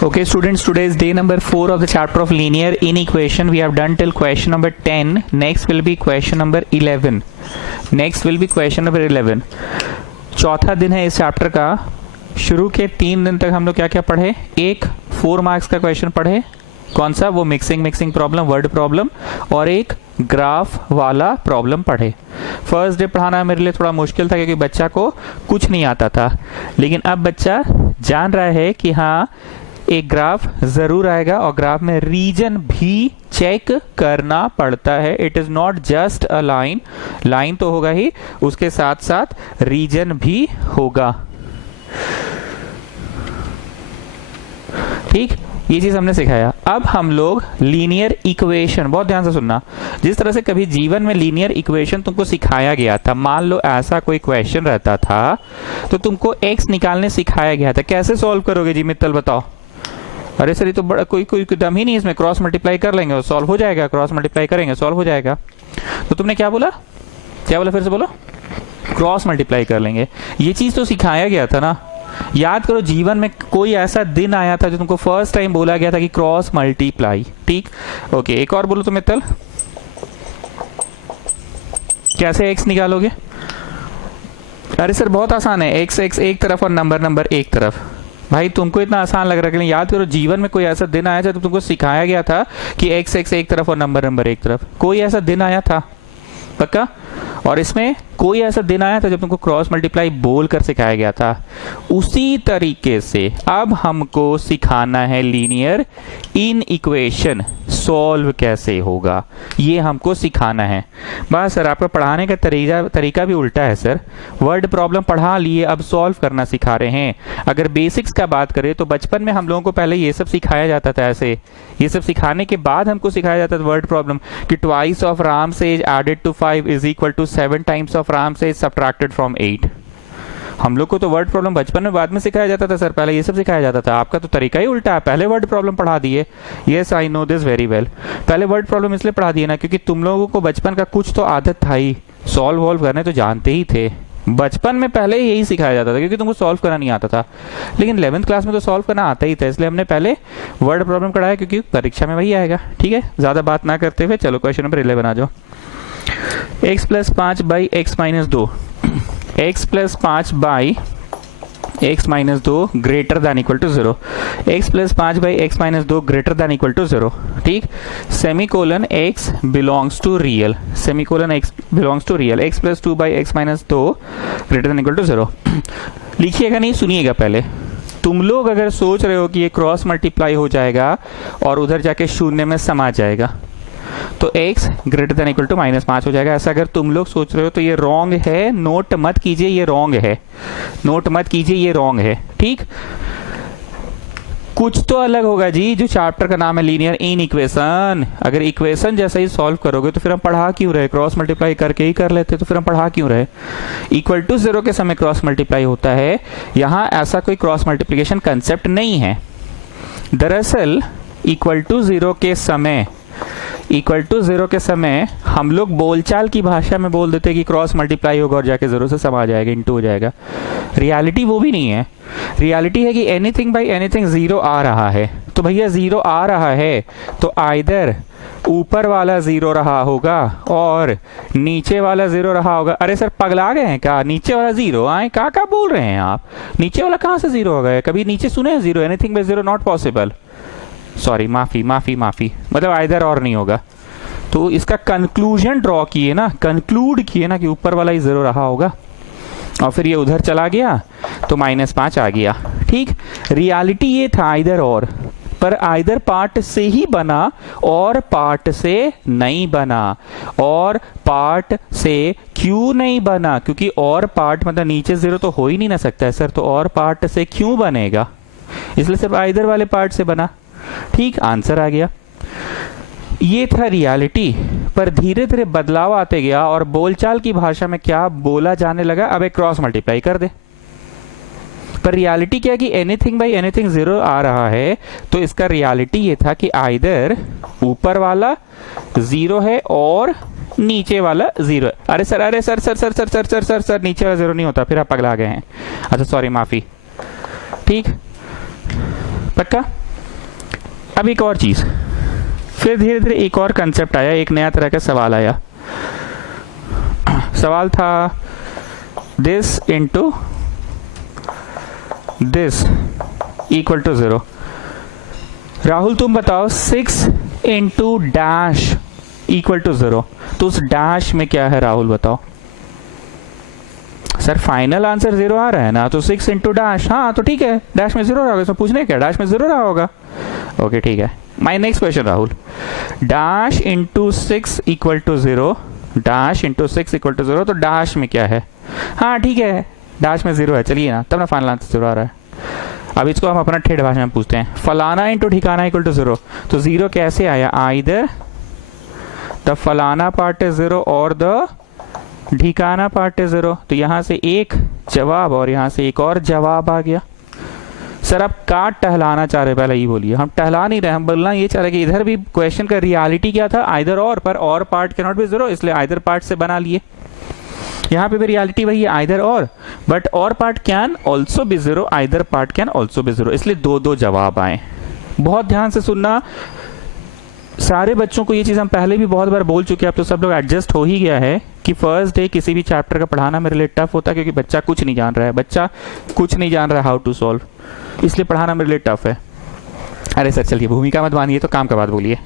Okay students, today is day number 4 of the chapter of linear inequation. We have done till question number 10. Next will be question number 11. चौथा दिन है इस chapter का. शुरू के 3 दिन तक हम लोग क्या क्या पढ़े? एक 4 मार्क्स का क्वेश्चन पढ़े. कौन सा? वो मिक्सिंग प्रॉब्लम, वर्ड प्रॉब्लम, और एक ग्राफ वाला प्रॉब्लम पढ़े. फर्स्ट डे पढ़ाना मेरे लिए थोड़ा मुश्किल था क्योंकि बच्चा को कुछ नहीं आता था, लेकिन अब बच्चा जान रहा है कि हाँ एक ग्राफ जरूर आएगा और ग्राफ में रीजन भी चेक करना पड़ता है. It is not just a line तो होगा ही, उसके साथ साथ रीजन भी होगा. ठीक, ये चीज हमने सिखाया. अब हम लोग लीनियर इक्वेशन, बहुत ध्यान से सुनना, जिस तरह से कभी जीवन में लीनियर इक्वेशन तुमको सिखाया गया था. मान लो ऐसा कोई क्वेश्चन रहता था तो तुमको एक्स निकालने सिखाया गया था. कैसे सॉल्व करोगे जी मित्तल, बताओ. अरे सर ये तो बड़ा कोई दम ही नहीं, इसमें क्रॉस मल्टीप्लाई कर लेंगे और सॉल्व हो जाएगा. क्रॉस मल्टीप्लाई करेंगे सॉल्व हो जाएगा. तो तुमने क्या बोला फिर से बोलो. क्रॉस मल्टीप्लाई कर लेंगे. ये चीज तो सिखाया गया था ना. याद करो, जीवन में कोई ऐसा दिन आया था जो तुमको फर्स्ट टाइम बोला गया था कि क्रॉस मल्टीप्लाई. ठीक, ओके. एक और बोलो तो मित्तल, कैसे एक्स निकालोगे? अरे सर बहुत आसान है. एक्स एक तरफ और नंबर एक तरफ. भाई तुमको इतना आसान लग रहा है, याद करो जीवन में कोई ऐसा दिन आया था तो तुमको सिखाया गया था कि एक्स एक तरफ और नंबर एक तरफ. कोई ऐसा दिन आया था पक्का? और इसमें कोई ऐसा दिन आया था जब तुमको क्रॉस मल्टीप्लाई बोल कर सिखाया गया था. उसी तरीके से अब हमको सिखाना है लीनियर इन इक्वेशन सॉल्व कैसे होगा, ये हमको सिखाना है. बस सर आपका पढ़ाने का तरीका भी उल्टा है सर. वर्ड प्रॉब्लम पढ़ा लिए, अब सॉल्व करना सिखा रहे हैं. अगर बेसिक्स का बात करें तो बचपन में हम लोगों को पहले ये सब सिखाया जाता था. ऐसे ये सब सिखाने के बाद हमको सिखाया जाता था वर्ड प्रॉब्लम कि twice of Ram's age added to 5 is equal to 7 times of Ram's age subtracted from 8. हम लोग को तो वर्ड प्रॉब्लम बचपन में बाद में सिखाया जाता था सर, पहले ये सब सिखाया जाता था. आपका तो तरीका ही उल्टा है, पहले वर्ड प्रॉब्लम पढ़ा दिए. Yes I know this very well. पहले वर्ड प्रॉब्लम इसलिए पढ़ा दिए ना क्योंकि तुम लोगों को बचपन का कुछ तो आदत था ही, सॉल्व करने तो जानते ही थे. बचपन में पहले यही सिखाया जाता था क्योंकि तुमको सॉल्व करना नहीं आता था. लेकिन 11th क्लास में तो सॉल्व करना आता ही था, इसलिए हमने पहले वर्ड प्रॉब्लम कराया क्योंकि परीक्षा में वही आएगा. ठीक है, ज्यादा बात ना करते हुए चलो क्वेश्चन नंबर 11 आ जाओ. x plus 5 by x minus 2, x plus 5 by x minus 2 greater than equal to 0. x plus 5 by x minus 2 greater than equal to 0. ठीक, semicolon x belongs to real, semicolon x belongs to real. x plus 2 by x minus 2 greater than equal to 0. लिखिएगा नहीं, सुनिएगा पहले. तुम लोग अगर सोच रहे हो कि ये क्रॉस मल्टीप्लाई हो जाएगा और उधर जाके शून्य में समा जाएगा तो x greater than equal to -5 हो जाएगा, ऐसा अगर तुम लोग सोच रहे हो तो ये रॉन्ग है. नोट मत कीजिए ये रॉन्ग है, नोट मत कीजिए ये रॉन्ग है. ठीक, कुछ तो अलग होगा जी. जो चैप्टर का नाम है लीनियर इन इक्वेशन, अगर इक्वेशन जैसा ही सॉल्व करोगे तो फिर हम पढ़ा क्यों रहे? क्रॉस मल्टीप्लाई करके ही कर लेते तो फिर हम पढ़ा क्यों रहे? इक्वल टू 0 के समय क्रॉस मल्टीप्लाई होता है. यहां ऐसा कोई क्रॉस मल्टीप्लिकेशन कंसेप्ट नहीं है. दरअसल इक्वल टू 0 के समय हम लोग बोलचाल की भाषा में बोल देते कि क्रॉस मल्टीप्लाई होगा और जाके 0 से समा जाएगा, इंटू हो जाएगा. रियलिटी वो भी नहीं है. रियलिटी है कि एनीथिंग बाई एनीथिंग 0 आ रहा है. तो भैया 0 आ रहा है तो आइदर ऊपर वाला 0 रहा होगा और नीचे वाला 0 रहा होगा. अरे सर पगला गए हैं क्या? नीचे वाला 0 आए क्या बोल रहे हैं आप? नीचे वाला कहां से 0 हो गया? कभी नीचे सुने हैं 0? Anything by 0 not possible. Sorry, माफी, मतलब आइदर और नहीं होगा. तो इसका कंक्लूजन ड्रॉ किए ना, कंक्लूड किए ना कि ऊपर वाला ही 0 रहा होगा और फिर ये उधर चला गया तो -5 आ गया. ठीक, रियलिटी ये था आइदर और, पर आइदर पार्ट से ही बना और पार्ट से नहीं बना. और पार्ट से क्यों नहीं बना? क्योंकि और पार्ट मतलब नीचे 0 तो हो ही नहीं ना सकता है सर, तो और पार्ट से क्यों बनेगा? इसलिए सिर्फ आइदर वाले पार्ट से बना. ठीक, आंसर आ गया. ये था रियलिटी, पर धीरे धीरे बदलाव आते गया और बोलचाल की भाषा में क्या बोला जाने लगा, अब एक क्रॉस मल्टीप्लाई कर दे. पर रियलिटी क्या है कि एनीथिंग बाई एनीथिंग 0 आ रहा है, तो इसका रियलिटी ये था कि आइदर ऊपर वाला 0 है और नीचे वाला 0. अरे सर नीचे वाला 0 नहीं होता, फिर आप पगला गए हैं. अच्छा सॉरी, माफी. ठीक, पक्का. अब एक और चीज, फिर धीरे धीरे एक और कंसेप्ट आया, एक नया तरह का सवाल आया। सवाल था this into this equal to 0। Rahul तुम बताओ 6 इंटू डैश इक्वल टू 0। तो उस डैश में क्या है राहुल बताओ। सर फाइनल आंसर 0 आ रहा है ना, तो 6 इंटू डैश, हाँ तो ठीक है, डैश में 0 रहा होगा, इसमें पूछने क्या, डैश में 0 रहा होगा। ओके ठीक है, my next question Rahul, dash into 6 equal to 0, dash into 6 equal to 0, तो डैश में क्या है, हाँ ठीक है डैश में 0 है, चलिए ना, तब ना फाइनल आंसर 0 आ रहा है। अब इसको हम अपना ठेठ भाषा में पूछते हैं, फलाना इंटू ठिकाना इक्वल टू 0, तो 0 कैसे आया, आइदर द फलाना पार्ट इज 0 और द ढिकाना पार्ट इज 0। तो यहां से एक जवाब और यहां से एक और जवाब आ गया। सर आप काट टहलाना चाह रहे, पहले ये बोलिए, हम टहला नहीं रहे, हम बोलना ये चाह रहे कि इधर भी क्वेश्चन का रियलिटी क्या था, आइदर और, पर और पार्ट कैन नॉट बी 0, इसलिए आइदर पार्ट से बना लिए। यहाँ पे भी रियलिटी वही है, आइदर और, बट और part can also be 0, either part can also be 0, इसलिए दो जवाब आए। बहुत ध्यान से सुनना, सारे बच्चों को ये चीज़ हम पहले भी बहुत बार बोल चुके हैं, अब तो सब लोग एडजस्ट हो ही गया है कि फर्स्ट डे किसी भी चैप्टर का पढ़ाना मेरे लिए टफ होता है, क्योंकि बच्चा कुछ नहीं जान रहा है, बच्चा कुछ नहीं जान रहा है हाउ टू सॉल्व, इसलिए पढ़ाना मेरे लिए टफ है। अरे सर चलिए भूमिका मत मानिए, तो काम का बात बोलिए।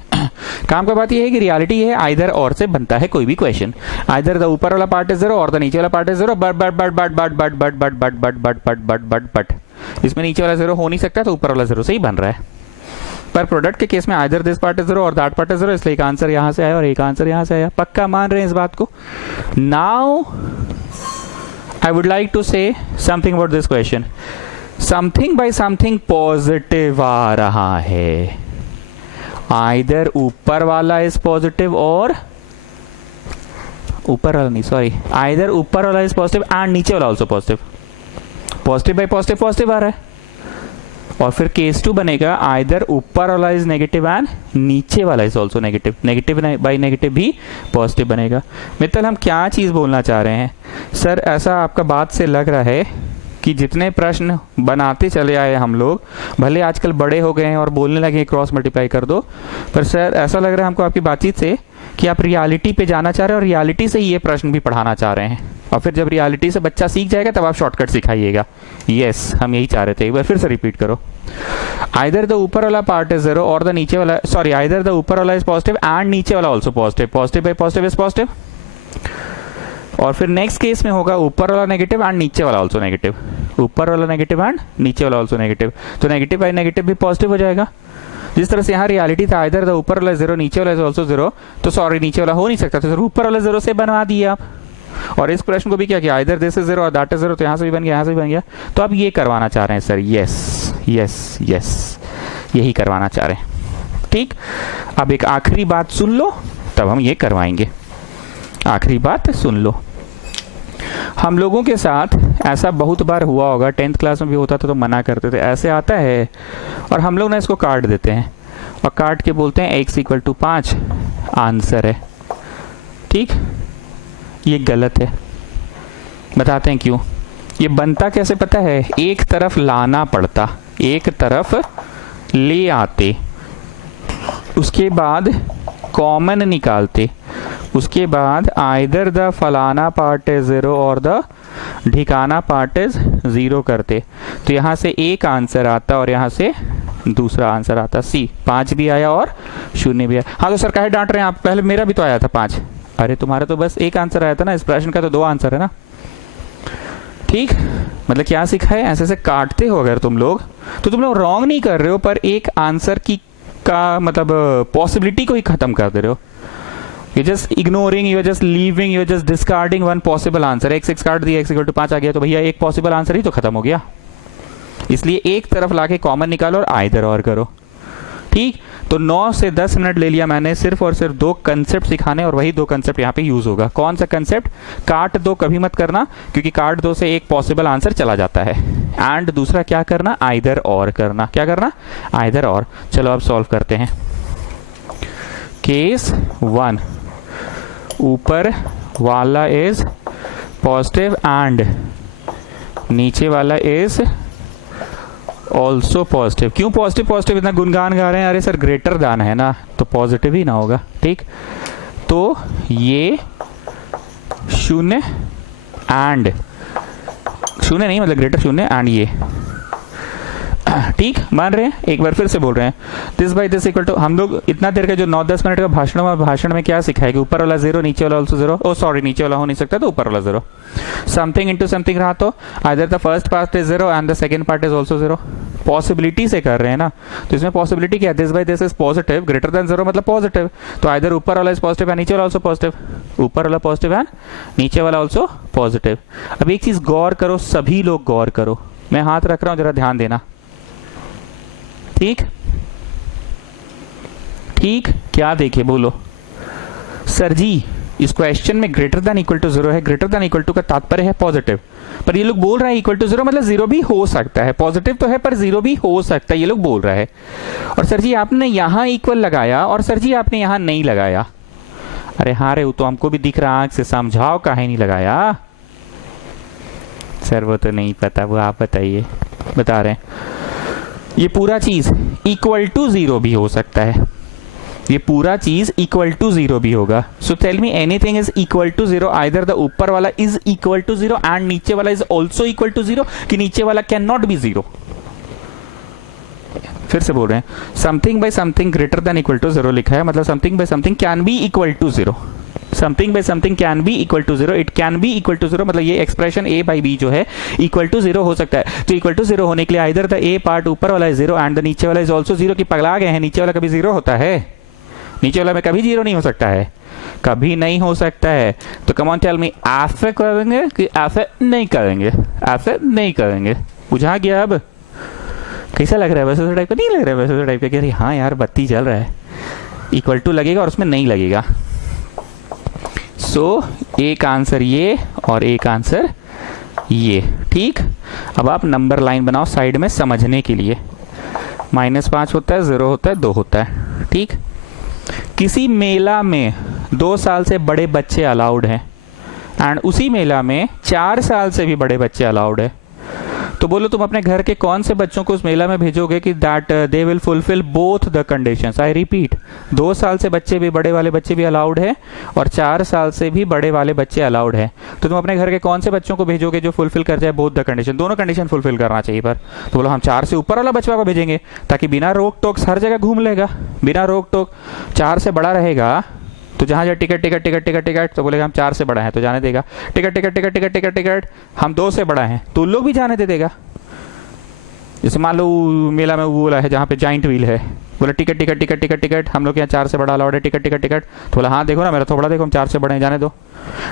काम का बात ये है कि रियलिटी ये है, आइदर और से बनता है कोई भी क्वेश्चन, आइदर द ऊपर वाला पार्ट इज 0 और द नीचे वाला पार्ट इज 0, बट इसमें नीचे वाला 0 हो नहीं सकता, तो ऊपर वाला 0 से ही बन रहा है। पर प्रोडक्ट के केस में आइदर दिस पार्ट इज 0 और दैट पार्ट इज 0, इसलिए एक आंसर यहां से आया और एक आंसर यहां से आया। पक्का मान रहे हैं इस बात को। Now I would like to say something about this question. Something by something positive आ रहा है, आइदर ऊपर वाला इज पॉजिटिव और ऊपर वाला नहीं, सॉरी, आइदर ऊपर वाला इज पॉजिटिव एंड नीचे वाला also positive. Positive by positive positive आ रहा है, और फिर केस 2 बनेगा आइदर ऊपर वाला इज नेगेटिव एंड नीचे वाला is also negative, negative by negative भी पॉजिटिव बनेगा। मित्तल हम क्या चीज बोलना चाह रहे हैं सर, ऐसा आपका बात से लग रहा है कि जितने प्रश्न बनाते चले आए हम लोग, भले आजकल बड़े हो गए हैं और बोलने लगे क्रॉस मल्टीप्लाई कर दो, पर सर ऐसा लग रहा है हमको आपकी बातचीत से कि आप रियलिटी पे जाना चाह रहे हैं और रियलिटी से ही ये प्रश्न भी पढ़ाना चाह रहे हैं, और फिर जब रियलिटी से बच्चा सीख जाएगा तब आप शॉर्टकट सिखाइएगा। यस हम यही चाह रहे थे, एक बार फिर से रिपीट करो। आइदर द ऊपर वाला पार्ट इज 0 और द नीचे वाला, सॉरी, आइदर द ऊपर वाला इज पॉजिटिव एंड नीचे वाला also positive, positive by positive is positive, और फिर नेक्स्ट केस में होगा ऊपर वाला नेगेटिव एंड नीचे वाला ऑल्सो नेगेटिव, ऊपर वाला नेगेटिव एंड नीचे वाला ऑल्सो नेगेटिव, तो नेगेटिव बाई नेगेटिव भी पॉजिटिव हो जाएगा। जिस तरह से यहाँ रियलिटी था आइदर द ऊपर वाला 0 नीचे वाला इज ऑल्सो 0, तो सॉरी नीचे वाला हो नहीं सकता, तो ऊपर वाला 0 से बनवा दिए आप। और इस प्रश्न को भी क्या किया, आइदर दिस इज 0 और दैट इज 0, तो यहाँ से भी बन गया, यहाँ से भी बन गया, तो आप ये करवाना चाह रहे हैं सर। यस यस यस, यही करवाना चाह रहे हैं। ठीक, अब एक आखिरी बात सुन लो, तब हम ये करवाएंगे। आखिरी बात सुन लो, हम लोगों के साथ ऐसा बहुत बार हुआ होगा, 10th क्लास में भी होता था तो मना करते थे, ऐसे आता है और हम लोग ना इसको काट देते हैं और काट के बोलते हैं x इक्वल टू 5 आंसर है। ठीक, ये गलत है, बताते हैं क्यों। ये बनता कैसे पता है, एक तरफ लाना पड़ता, एक तरफ ले आते, उसके बाद कॉमन निकालते, उसके बाद आइदर द फलाना पार्ट इज 0 और द ढिकाना पार्ट इज 0 करते, तो यहाँ से एक आंसर आता और यहाँ से दूसरा आंसर आता। सी 5 भी आया और 0 भी आया। हाँ तो सर काहे डांट रहे हैं आप, पहले मेरा भी तो आया था 5। अरे तुम्हारा तो बस एक आंसर आया था ना, इस प्रश्न का तो 2 आंसर है ना। ठीक, मतलब क्या सीखा है, ऐसे ऐसे काटते हो अगर तुम लोग, तो तुम लोग रॉन्ग नहीं कर रहे हो, पर एक आंसर की का मतलब पॉसिबिलिटी को ही खत्म कर दे रहे हो। You're just ignoring, you're just leaving, you're just discarding one possible answer. x काट दिया, x इक्वल टू 5 आ गया, तो भैया एक पॉसिबल आंसर ही तो खत्म हो गया। इसलिए एक तरफ लाके कॉमन निकालो और आइदर और करो। ठीक, तो 9 से 10 मिनट ले लिया मैंने सिर्फ और सिर्फ 2 कंसेप्ट सिखाने, और वही 2 कंसेप्ट यहाँ पे यूज होगा। कौन सा कंसेप्ट, काट दो कभी मत करना, क्योंकि काट दो से एक पॉसिबल आंसर चला जाता है, एंड दूसरा क्या करना, आइदर और करना। क्या करना, आइदर और। चलो अब सॉल्व करते हैं। केस 1, ऊपर वाला इज पॉजिटिव एंड नीचे वाला इज ऑल्सो पॉजिटिव। क्यों पॉजिटिव पॉजिटिव इतना गुनगान गा रहे हैं? अरे सर ग्रेटर दान है ना, तो पॉजिटिव ही ना होगा। ठीक, तो ये शून्य एंड शून्य नहीं, मतलब ग्रेटर शून्य एंड ये। ठीक, मान रहे हैं? एक बार फिर से बोल रहे हैं, this by this equal to, हम लोग इतना देर का जो 9-10 मिनट का भाषण में क्या सिखाया कि ऊपर वाला जीरो, नीचे वाला ऑल्सो जीरो। ओ सॉरी, नीचे वाला हो नहीं सकता तो ऊपर वाला जीरो। समथिंग इनटू समथिंग रहा तो either the first part is zero and the second part is also zero. Possibility से कर रहे हैं ना, तो इसमें पॉसिबिलिटी क्या है? This by this is positive, greater than zero मतलब पॉजिटिव, तो आइदर ऊपर वाला इज पॉजिटिव एंड नीचे वाला ऑल्सो पॉजिटिव, ऊपर वाला पॉजिटिव एंड नीचे वाला ऑल्सो पॉजिटिव। अब एक चीज गौर करो, सभी लोग गौर करो, मैं हाथ रख रहा हूं, जरा ध्यान देना। ठीक ठीक, क्या देखे बोलो? सर जी इस क्वेश्चन में greater than equal to zero है, ग्रेटर देन इक्वल टू का तात्पर्य है पॉजिटिव, पर ये लोग बोल रहे हैं इक्वल टू जीरो मतलब जीरो भी हो सकता है, पॉजिटिव तो है पर जीरो भी हो सकता है, ये लोग बोल रहा है। और सर जी आपने यहां इक्वल लगाया और सर जी आपने यहां नहीं लगाया। अरे हाँ रे, वो तो हमको भी दिख रहा, आंख से समझाओ, काहे नहीं लगाया? सर वो तो नहीं पता, वो आप बताइए। बता रहे हैं ये पूरा चीज इक्वल टू जीरो भी हो सकता है, ये पूरा चीज इक्वल टू जीरो भी होगा। So tell me anything is equal to zero, either the ऊपर वाला is equal to zero and नीचे वाला is also equal to zero, कि नीचे वाला कैन नॉट बी जीरो। फिर से बोल रहे हैं, something by something greater than equal to zero लिखा है, मतलब something by something can be equal to zero. Something by something can be equal to zero, it can be equal to zero, मतलब ये एक्सप्रेशन ए बाई बी जो है equal to zero हो सकता है। तो इक्वल टू जीरो होने के लिए आइदर द ए पार्ट ऊपर वाला इज जीरो एंड द नीचे वाला इज ऑल्सो जीरो। की पगला गए हैं? नीचे वाला कभी जीरो होता है? नीचे वाला में कभी जीरो नहीं हो सकता है, कभी नहीं हो सकता है। तो कम ऑन टेल मी, ऐसे करेंगे कि ऐसे नहीं करेंगे? ऐसे नहीं करेंगे। बुझा गया? अब कैसा लग रहा है? वैसे टाइप का नहीं लग रहा है? वैसे टाइप का कि अरे हाँ यार बत्ती जल रहा है, इक्वल टू लगेगा और उसमें नहीं लगेगा। सो एक आंसर ये और एक आंसर ये। ठीक, अब आप नंबर लाइन बनाओ साइड में समझने के लिए। -5 होता है, 0 होता है, 2 होता है। ठीक, किसी मेला में 2 साल से बड़े बच्चे अलाउड हैं एंड उसी मेला में 4 साल से भी बड़े बच्चे अलाउड है, तो बोलो तुम अपने घर के कौन से बच्चों को उस मेला में भेजोगे कि that they will fulfil both the conditions? I repeat, 2 साल से बच्चे भी, बड़े वाले बच्चे भी अलाउड है और 4 साल से भी बड़े वाले बच्चे अलाउड है, तो तुम अपने घर के कौन से बच्चों को भेजोगे जो फुलफिल कर जाए बोथ द कंडीशन? दोनों कंडीशन फुलफिल करना चाहिए। पर तो बोलो हम 4 से ऊपर वाला बच्चा को भेजेंगे ताकि बिना रोक टोक हर जगह घूम लेगा, बिना रोक टोक। 4 से बड़ा रहेगा तो जहां जाए ticket ticket ticket ticket ticket, तो बोलेगा हम 4 से बड़ा है तो जाने देगा। Ticket ticket ticket ticket ticket ticket, हम 2 से बड़ा है तो लोग भी जाने दे देगा। जैसे मान लो मेला में वो बोला है जहाँ पे जाइंट व्हील है, बोला ticket ticket ticket ticket ticket, हम लोग यहाँ 4 से बड़ा अलाउड है, टिकट टिकट टिकट, तो बोला हाँ देखो ना मेरा थोड़ा देखो हम 4 से बड़े हैं, जाने दो।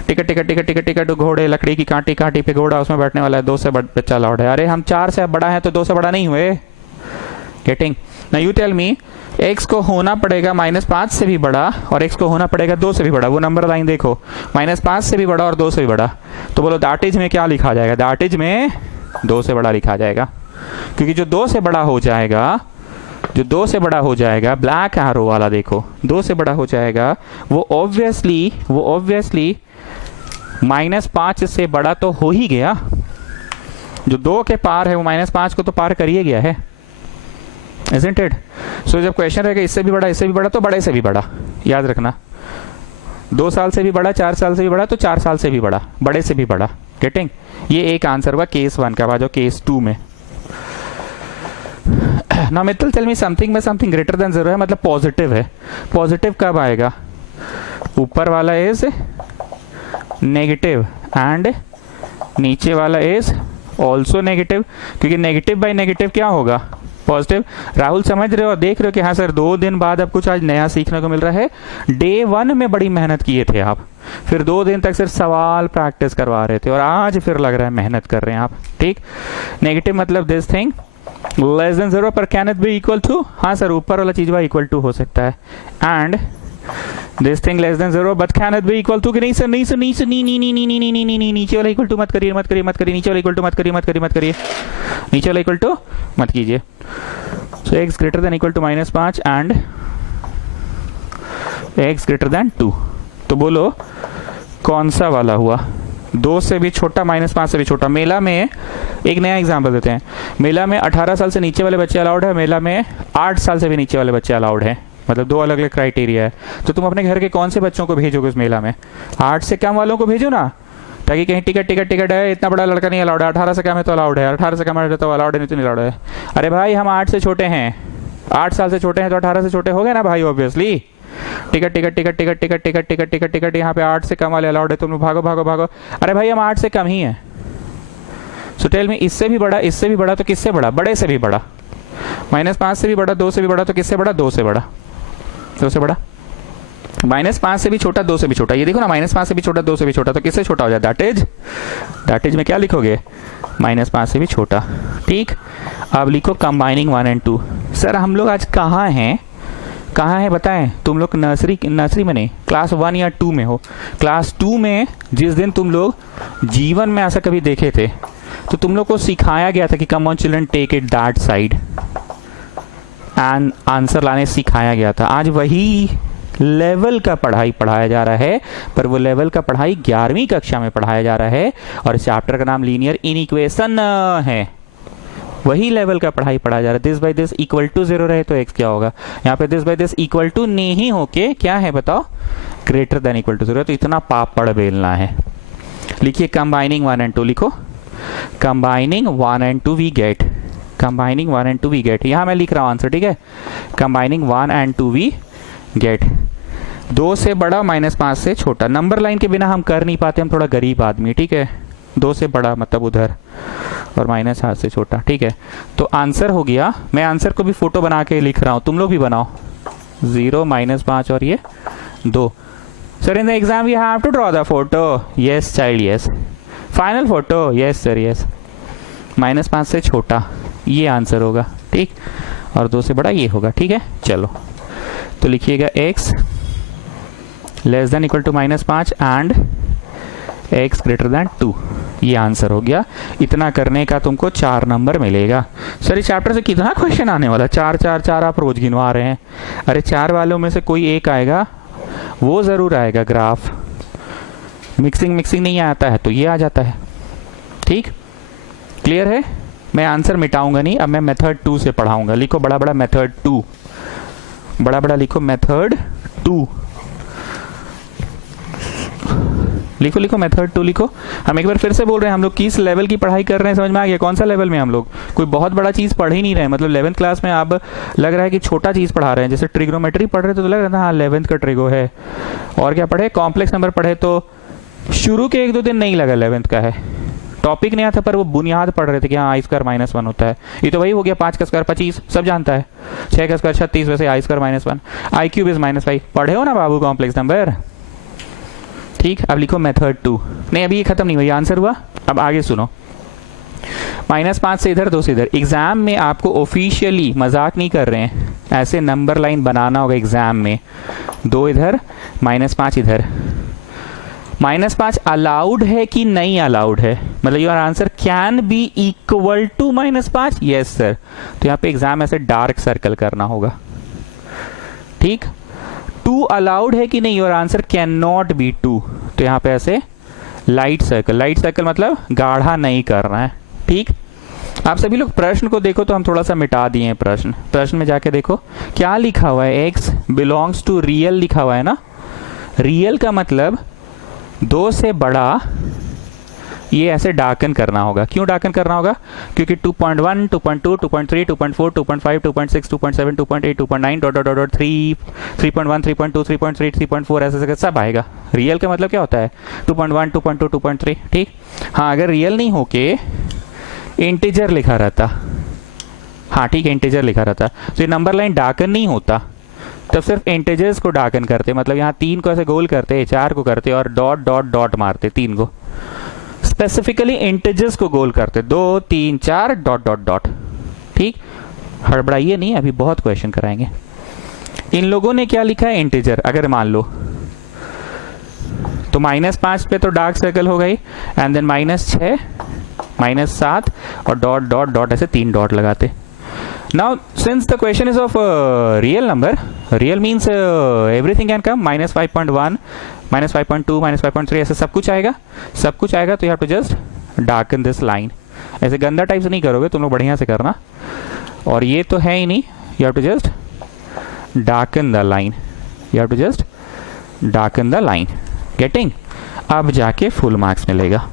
Ticket ticket ticket ticket ticket, घोड़े लकड़ी की कांटी कांटी पे घोड़ा उसमें बैठने वाला है, 2 से बच्चा अलाउड है। अरे हम 4 से बड़ा है तो 2 से बड़ा नहीं हुए। गेटिंग? ना यू टेल मी, x को होना पड़ेगा -5 से भी बड़ा और x को होना पड़ेगा 2 से भी बड़ा। वो नंबर लाइन देखो, -5 से भी बड़ा और 2 से भी बड़ा, तो बोलो दैट इज में क्या लिखा जाएगा? दैट इज में 2 से बड़ा लिखा जाएगा, क्योंकि जो 2 से बड़ा हो जाएगा, जो 2 से बड़ा हो जाएगा, ब्लैक एरो वाला देखो, 2 से बड़ा हो जाएगा, वो ऑब्वियसली -5 से बड़ा तो हो ही गया। जो 2 के पार है वो -5 को तो पार कर ही गया है, isn't it? So जब क्वेश्चन रहेगा इससे भी बड़ा, इससे भी बड़ा, तो बड़े से भी बड़ा, याद रखना। 2 साल से भी बड़ा, 4 साल से भी बड़ा, तो 4 साल से भी बड़ा, बड़े से भी बड़ा। गेटिंग? ये एक आंसर हुआ केस 1 का। जो केस 2 में ना मित्तल टेल मी, समथिंग में समथिंग ग्रेटर देन 0 है मतलब पॉजिटिव है। पॉजिटिव कब आएगा? ऊपर वाला इज नेगेटिव एंड नीचे वाला इज ऑल्सो नेगेटिव, क्योंकि नेगेटिव बाई नेगेटिव क्या होगा? पॉजिटिव। राहुल समझ रहे हो, देख रहे हो कि हाँ सर 2 दिन बाद अब कुछ आज नया सीखने को मिल रहा है। डे 1 में बड़ी मेहनत किए थे आप, फिर 2 दिन तक सिर्फ सवाल प्रैक्टिस करवा रहे थे और आज फिर लग रहा है मेहनत कर रहे हैं आप। ठीक, नेगेटिव मतलब दिस थिंग लेस देन 0 पर can it be equal to? हाँ सर ऊपर वाला चीज इक्वल टू हो सकता है, and this thing less than 0 but can it be equal to? कि नहीं सर, नहीं सर, नहीं सर, नहीं नहीं नहीं नहीं नहीं नहीं नहीं, नीचे वाला इक्वल टू मत करिए, मत करिए, मत करिए, नीचे वाला इक्वल टू मत करिए, मत करिए, मत करिए, नीचे वाला इक्वल टू मत कीजिए। So x greater than equal to -5 and x greater than 2, तो बोलो कौन सा वाला हुआ? 2 से भी छोटा, -5 से भी छोटा। मेला में एक नया एग्जाम्पल देते हैं। मेला में 18 साल से नीचे वाले बच्चे अलाउड है, मेला में 8 साल से भी नीचे वाले बच्चे अलाउड है। मतलब 2 अलग अलग क्राइटेरिया है। तो तुम अपने घर के कौन से बच्चों को भेजोगे उस मेला में? 8 से कम वालों को भेजो ना, ताकि कहीं टिकट है, इतना बड़ा लड़का नहीं अलाउड है, 18 से कम है तो अलाउड है, 18 से कम है तो अलाउड है, नहीं तो नहीं अलाउड है। अरे भाई हम 8 से छोटे हैं, 8 साल से छोटे हैं तो 18 से छोटे हो गए ना भाई, ऑब्वियसली। टिकट यहाँ पे 8 से कम वाले अलाउड है, तुम भागो भागो भागो। अरे भाई हम 8 से कम ही है। सो टेल मी, इससे भी बड़ा, इससे भी बड़ा, तो किससे बड़ा? बड़े से भी बड़ा। -5 से भी बड़ा, 2 से भी बड़ा, तो किससे बड़ा? 2 से बड़ा। 2 से बड़ा। -5 से भी छोटा, 2 से भी छोटा। ये देखो ना, -5 से भी छोटा, 2 से भी छोटा, तो किससे छोटा हो जाए? दैट इज में क्या लिखोगे? -5 से भी छोटा। ठीक, अब लिखो कंबाइनिंग 1 और 2। सर हम लोग आज कहाँ हैं? कहाँ है बताएं? तुम लोग नर्सरी में नहीं, क्लास 1 या 2 में हो। क्लास 2 में जिस दिन तुम लोग जीवन में ऐसा कभी देखे थे, तो तुम लोग को सिखाया गया था कि come on children take it that side, and answer लाने सिखाया गया था। आज वही लेवल का पढ़ाई पढ़ाया जा रहा है, पर वो लेवल का पढ़ाई 11वीं कक्षा में पढ़ाया जा रहा है, और इस चैप्टर का नाम लीनियर इनइक्वेशन है। वही लेवल का पढ़ाई पढ़ाया जा रहा है। This by this equal to 0 रहे तो x क्या होगा? यहाँ पे this by this equal to नहीं होके क्या है बताओ? Greater than equal to 0। तो इतना पापड़ बेलना है। लिखिए कंबाइनिंग 1 और 2 लिखो। कंबाइनिंग 1 और 2 वी गेट, कंबाइनिंग 1 और 2 वी गेट। यहाँ मैं लिख रहा हूँ आंसर, ठीक है? कंबाइनिंग 1 और 2 वी गेट। 2 से बड़ा, -5 से छोटा। नंबर लाइन के बिना हम कर नहीं पाते, हम थोड़ा गरीब आदमी, ठीक है? 2 से बड़ा मतलब उधर, और -7 से छोटा, ठीक है? तो आंसर हो गया, मैं आंसर को भी फोटो बना के लिख रहा हूं, तुम लोग भी बनाओ। 0, -5 और ये 2। Sir in the exam you have to draw the photo. Yes child, yes. Final photo, yes sir, yes. -5 से छोटा ये आंसर होगा, ठीक? और 2 से बड़ा ये होगा, ठीक है? चलो तो लिखिएगा x less than equal to -5 and x greater than 2। ये आंसर हो गया। इतना करने का तुमको 4 नंबर मिलेगा। सर इस चैप्टर से कितना क्वेश्चन आने वाला? 4 4 4 आप रोज गिनवा रहे हैं। अरे 4 वालों में से कोई एक आएगा, वो जरूर आएगा। ग्राफ मिक्सिंग नहीं आता है तो ये आ जाता है, ठीक? क्लियर है? मैं आंसर मिटाऊंगा नहीं, अब मैं मेथड 2 से पढ़ाऊंगा। लिखो बड़ा बड़ा मेथड 2, बड़ा बड़ा लिखो मेथड 2। लिखो लिखो मेथड 2 लिखो। हम एक बार फिर से बोल रहे हैं, हम लोग किस लेवल की पढ़ाई कर रहे हैं, समझ में आ गया? कौन सा लेवल में हम लोग? कोई बहुत बड़ा चीज पढ़ ही नहीं रहे हैं। मतलब 11th क्लास में आप लग रहा है कि छोटा चीज पढ़ा रहे हैं, जैसे ट्रिग्नोमेट्री पढ़ रहे थे तो लग रहा था हाँ 11th का ट्रिगो है। और क्या पढ़े? कॉम्प्लेक्स नंबर पढ़े तो शुरू के 1-2 दिन नहीं लगा 11th का है, टॉपिक नहीं आता, पर वो बुनियाद पढ़ रहे थे कि हाँ i² -1 होता है। ये तो वही हो गया, 5 का स्क्वायर 25 सब जानता है, 6 का स्क्वायर 36, वैसे i² -1, i³ इज -5। पढ़े हो ना बाबू कॉम्प्लेक्स नंबर? ठीक, अब लिखो मेथड 2। नहीं अभी ये खत्म नहीं हुआ, ये आंसर हुआ। अब आगे सुनो, -5 से इधर, 2 से इधर। एग्जाम में आपको ऑफिशियली, मजाक नहीं कर रहे हैं, ऐसे नंबर लाइन बनाना होगा एग्जाम में। 2 इधर, -5 इधर। -5 अलाउड है कि नहीं अलाउड है? मतलब your answer can be equal to -5। Yes sir. तो यहाँ पे एग्जाम ऐसे डार्क सर्कल करना होगा, ठीक? 2 अलाउड है कि नहीं? Your answer can not be 2। तो यहाँ पे ऐसे लाइट सर्कल, लाइट सर्कल मतलब गाढ़ा नहीं करना है, ठीक? आप सभी लोग प्रश्न को देखो, तो हम थोड़ा सा मिटा दिए हैं प्रश्न। प्रश्न में जाके देखो क्या लिखा हुआ है, x बिलोंग्स टू रियल लिखा हुआ है ना। रियल का मतलब 2 से बड़ा, ये ऐसे डार्कन करना होगा। क्यों डार्कन करना होगा? क्योंकि 2.1, 2.2, 2.3, 2.4, 2.5, 2.6, 2.7, 2.8, 2.9 डॉट डॉट डॉट 3, 3.1, 3.2, 3.3, 3.4 ऐसे सब आएगा। रियल का मतलब क्या होता है? 2.1, 2.2, 2.3, ठीक? हाँ अगर रियल नहीं होके इंटीजर लिखा रहता, हाँ ठीक है इंटीजर लिखा रहता, तो ये नंबर लाइन डार्कन नहीं होता। तब सिर्फ इंटीजर्स को डार्कन करते, मतलब यहाँ 3 को ऐसे गोल करते, 4 को करते और डॉट डॉट डॉट मारते 3 को। स्पेसिफिकली इंटीजर्स को गोल करते, 2, 3, 4 डॉट डॉट डॉट, ठीक? हड़बड़ाइए नहीं, अभी बहुत क्वेश्चन कराएंगे। इन लोगों ने क्या लिखा है? इंटीजर। अगर मान लो तो -5 पे तो डार्क सर्कल हो गई, एंड देन -6, -7 और डॉट डॉट डॉट ऐसे 3 डॉट लगाते। Now, since the question is of real number, real means everything can come, -5.1, -5.2 -5.3 ऐसे सब कुछ आएगा, सब कुछ आएगा। तो you have to just darken this line. ऐसे गंदा टाइप से नहीं करोगे तुम लोग, बढ़िया से करना। और ये तो है ही नहीं, you have to just darken the line, you have to just darken the line. Getting? अब जाके फुल मार्क्स मिलेगा।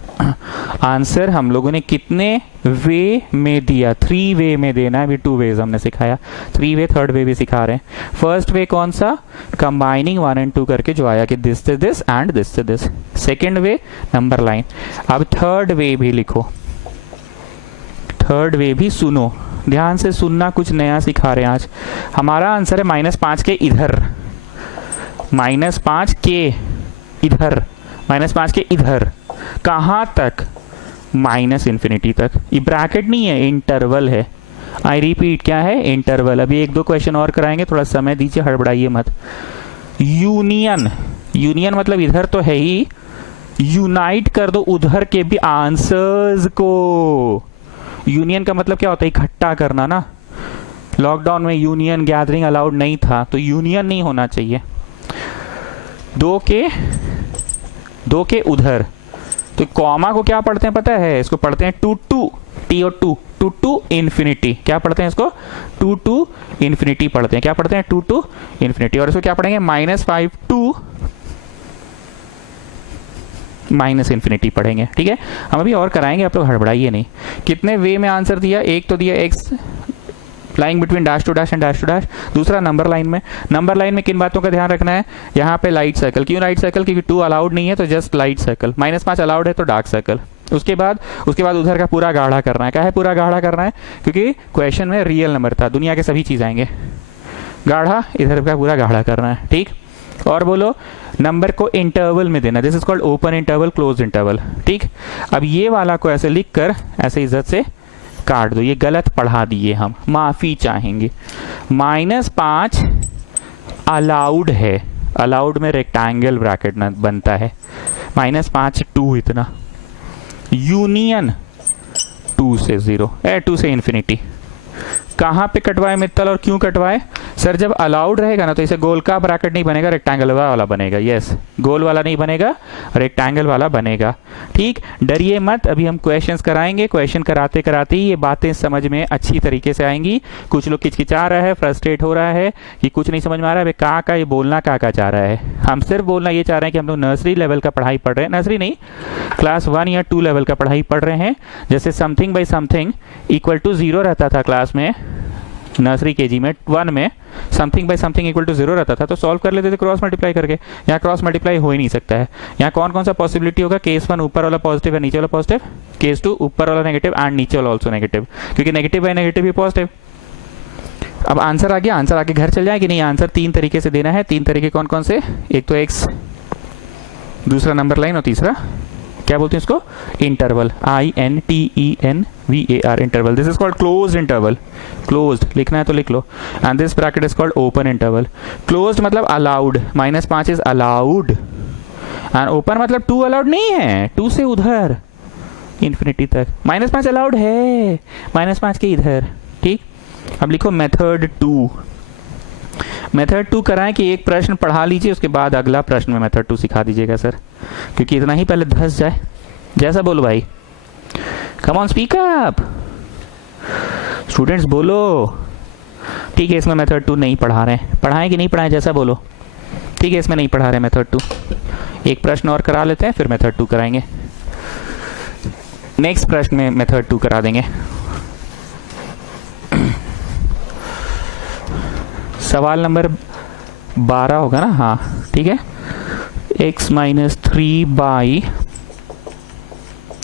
आंसर हम लोगों ने कितने वे में दिया? 3 वे में देना है। अभी 2 वेज हमने सिखाया, 3 वे, थर्ड वे भी सिखा रहे हैं। फर्स्ट वे कौन सा? कंबाइनिंग 1 और 2 करके जो आया कि दिस से दिस एंड दिस से this. Second way number line. अब थर्ड वे भी लिखो, थर्ड वे भी सुनो, ध्यान से सुनना, कुछ नया सिखा रहे हैं आज। हमारा आंसर है -5 के इधर, -5 के इधर, -5 के इधर। कहाँ तक? -इन्फिनिटी तक। ये ब्रैकेट नहीं है, इंटरवल है। आई रिपीट, क्या है? इंटरवल। अभी 1-2 क्वेश्चन और कराएंगे, थोड़ा समय दीजिए, हड़बड़ाइए मत। यूनियन, यूनियन मतलब इधर तो है ही, यूनाइट कर दो उधर के भी आंसर्स को। यूनियन का मतलब क्या होता है? इकट्ठा करना ना। लॉकडाउन में यूनियन गैदरिंग अलाउड नहीं था, तो यूनियन नहीं होना चाहिए। 2 के उधर। तो कॉमा को क्या पढ़ते हैं पता है? इसको पढ़ते हैं टू टू, टी और टू इन्फिनिटी। क्या पढ़ते हैं इसको? टू इन्फिनिटी पढ़ते हैं। क्या पढ़ते हैं? To infinity. और इसको क्या पढ़ेंगे? -5 टू -इन्फिनिटी पढ़ेंगे। ठीक है, हम अभी और कराएंगे, आप लोग हड़बड़ाइए नहीं। कितने वे में आंसर दिया? एक तो दिया x line between dash to dash and dash to dash. दूसरा नंबर लाइन में। नंबर लाइन में किन बातों का ध्यान रखना है? यहाँ पे लाइट सर्कल। क्यों लाइट सर्कल? क्योंकि 2 अलाउड नहीं है, तो जस्ट लाइट सर्कल। -5 अलाउड है तो डार्क सर्कल। उसके बाद उधर का पूरा गाढ़ा करना है। क्या है? पूरा गाढ़ा करना है, क्योंकि क्वेश्चन में रियल नंबर था, दुनिया के सभी चीज आएंगे। गाढ़ा, इधर का पूरा गाढ़ा करना है। ठीक, और बोलो नंबर को इंटरवल में देना। This is called open interval, close interval. ठीक, अब ये वाला को ऐसे लिख कर ऐसे इज्जत से काट दो। ये गलत पढ़ा दिए, हम माफी चाहेंगे। -5 अलाउड है, अलाउड में रेक्टेंगल ब्रैकेट ना बनता है। -5 2 इतना। यूनियन 2 से 0, 2 से इन्फिनिटी। कहाँ पे कटवाए मित्तल और क्यों कटवाए? सर जब अलाउड रहेगा ना तो इसे गोल का ब्रैकेट नहीं बनेगा, रेक्टेंगल वाला बनेगा। यस, गोल वाला नहीं बनेगा, रेक्टेंगल वाला बनेगा। ठीक, डरिए मत, अभी हम क्वेश्चंस कराएंगे। क्वेश्चन कराते कराते ही ये बातें समझ में अच्छी तरीके से आएंगी। कुछ लोग किचकिचा रहा है, फ्रस्ट्रेट हो रहा है कि कुछ नहीं समझ में आ रहा है, का ये बोलना का चाह रहा है। हम सिर्फ बोलना ये चाह रहे हैं कि हम लोग नर्सरी लेवल का पढ़ाई पढ़ रहे हैं, नर्सरी नहीं, क्लास 1 या 2 लेवल का पढ़ाई पढ़ रहे हैं। जैसे something by something equal to 0 रहता था क्लास में, नर्सरी केजी में 1 में something by something equal to 0 रहता था, तो सॉल्व कर लेते थे क्रॉस मल्टीप्लाई करके। यहाँ क्रॉस मल्टीप्लाई हो ही नहीं सकता है। यहाँ कौन कौन सा पॉसिबिलिटी होगा? केस 1 ऊपर वाला पॉजिटिव है, नीचे वाला पॉजिटिव। केस 2 ऊपर वाला नेगेटिव एंड नीचे वाला ऑल्सो नेगेटिव, क्योंकि नेगेटिव बाय नेगेटिव भी पॉजिटिव। अब आंसर आ गया, आंसर आके घर चल जाए कि नहीं? आंसर 3 तरीके से देना है। 3 तरीके कौन कौन से? एक तो एक्स, दूसरा नंबर लाइन, और तीसरा क्या बोलते हैं इसको? Interval, INTENVAR, interval. This is called closed interval. Closed लिखना है तो लिख लो। And this bracket is called open interval. Closed मतलब allowed, -5 is allowed, and open मतलब 2 अलाउड नहीं है, 2 से उधर इन्फिनिटी तक। -5 अलाउड है, -5 के इधर। ठीक, अब लिखो मेथड 2। मेथड 2 कराएं कि एक प्रश्न पढ़ा लीजिए, उसके बाद अगला प्रश्न में मेथड 2 सिखा दीजिएगा सर, क्योंकि इतना ही पहले धस जाए। जैसा बोलो भाई, come on speak up students, बोलो। ठीक है, इसमें मेथड 2 नहीं पढ़ा रहे हैं, पढ़ाएं कि नहीं पढ़ाएं? जैसा बोलो। ठीक है, इसमें नहीं पढ़ा रहे मेथड 2। एक प्रश्न और करा लेते हैं, फिर मेथड 2 कराएंगे। नेक्स्ट प्रश्न में मेथड 2 करा देंगे। सवाल नंबर 12 होगा ना? हाँ ठीक है। x - 3 by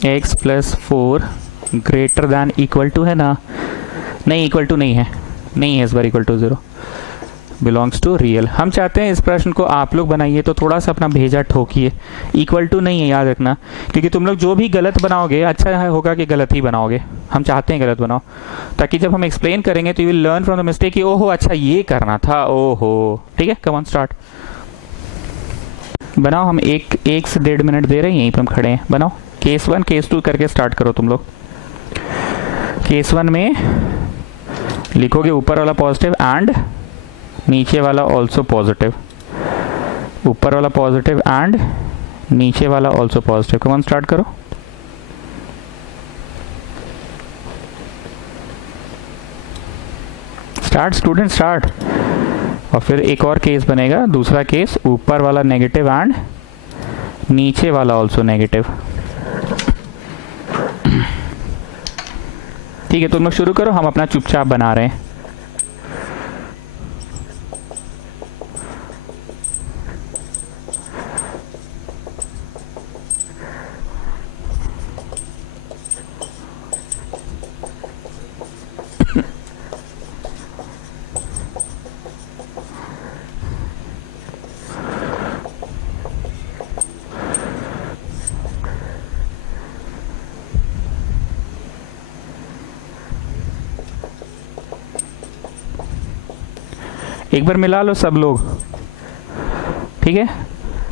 x + 4 greater than equal to है ना? नहीं, इक्वल टू नहीं है, नहीं है इस बार equal to 0, belongs to real. हम चाहते हैं इस प्रश्न को आप लोग बनाइए, तो थोड़ा सा अपना भेजा ठोकिए। इक्वल टू नहीं है, याद रखना, क्योंकि तुम लोग जो भी गलत बनाओगे, अच्छा होगा कि गलत ही बनाओगे। हम चाहते हैं गलत बनाओ, ताकि जब हम एक्सप्लेन करेंगे तो you will learn from the mistake कि ओहो अच्छा ये करना था, ओहो। ठीक है, कम ऑन स्टार्ट। बनाओ, हम एक से 1.5 मिनट दे रहे हैं, यहीं पर हम खड़े हैं। बनाओ, केस 1 केस 2 करके स्टार्ट करो तुम लोग। केस 1 में लिखोगे ऊपर वाला पॉजिटिव एंड नीचे वाला ऑल्सो पॉजिटिव। ऊपर वाला पॉजिटिव एंड नीचे वाला also positive. Come on start करो। Start student start. और फिर एक और केस बनेगा, दूसरा केस, ऊपर वाला नेगेटिव एंड नीचे वाला ऑल्सो नेगेटिव। ठीक है, तुम लोग शुरू करो, हम अपना चुपचाप बना रहे हैं। एक बार मिला लो सब लोग, ठीक है।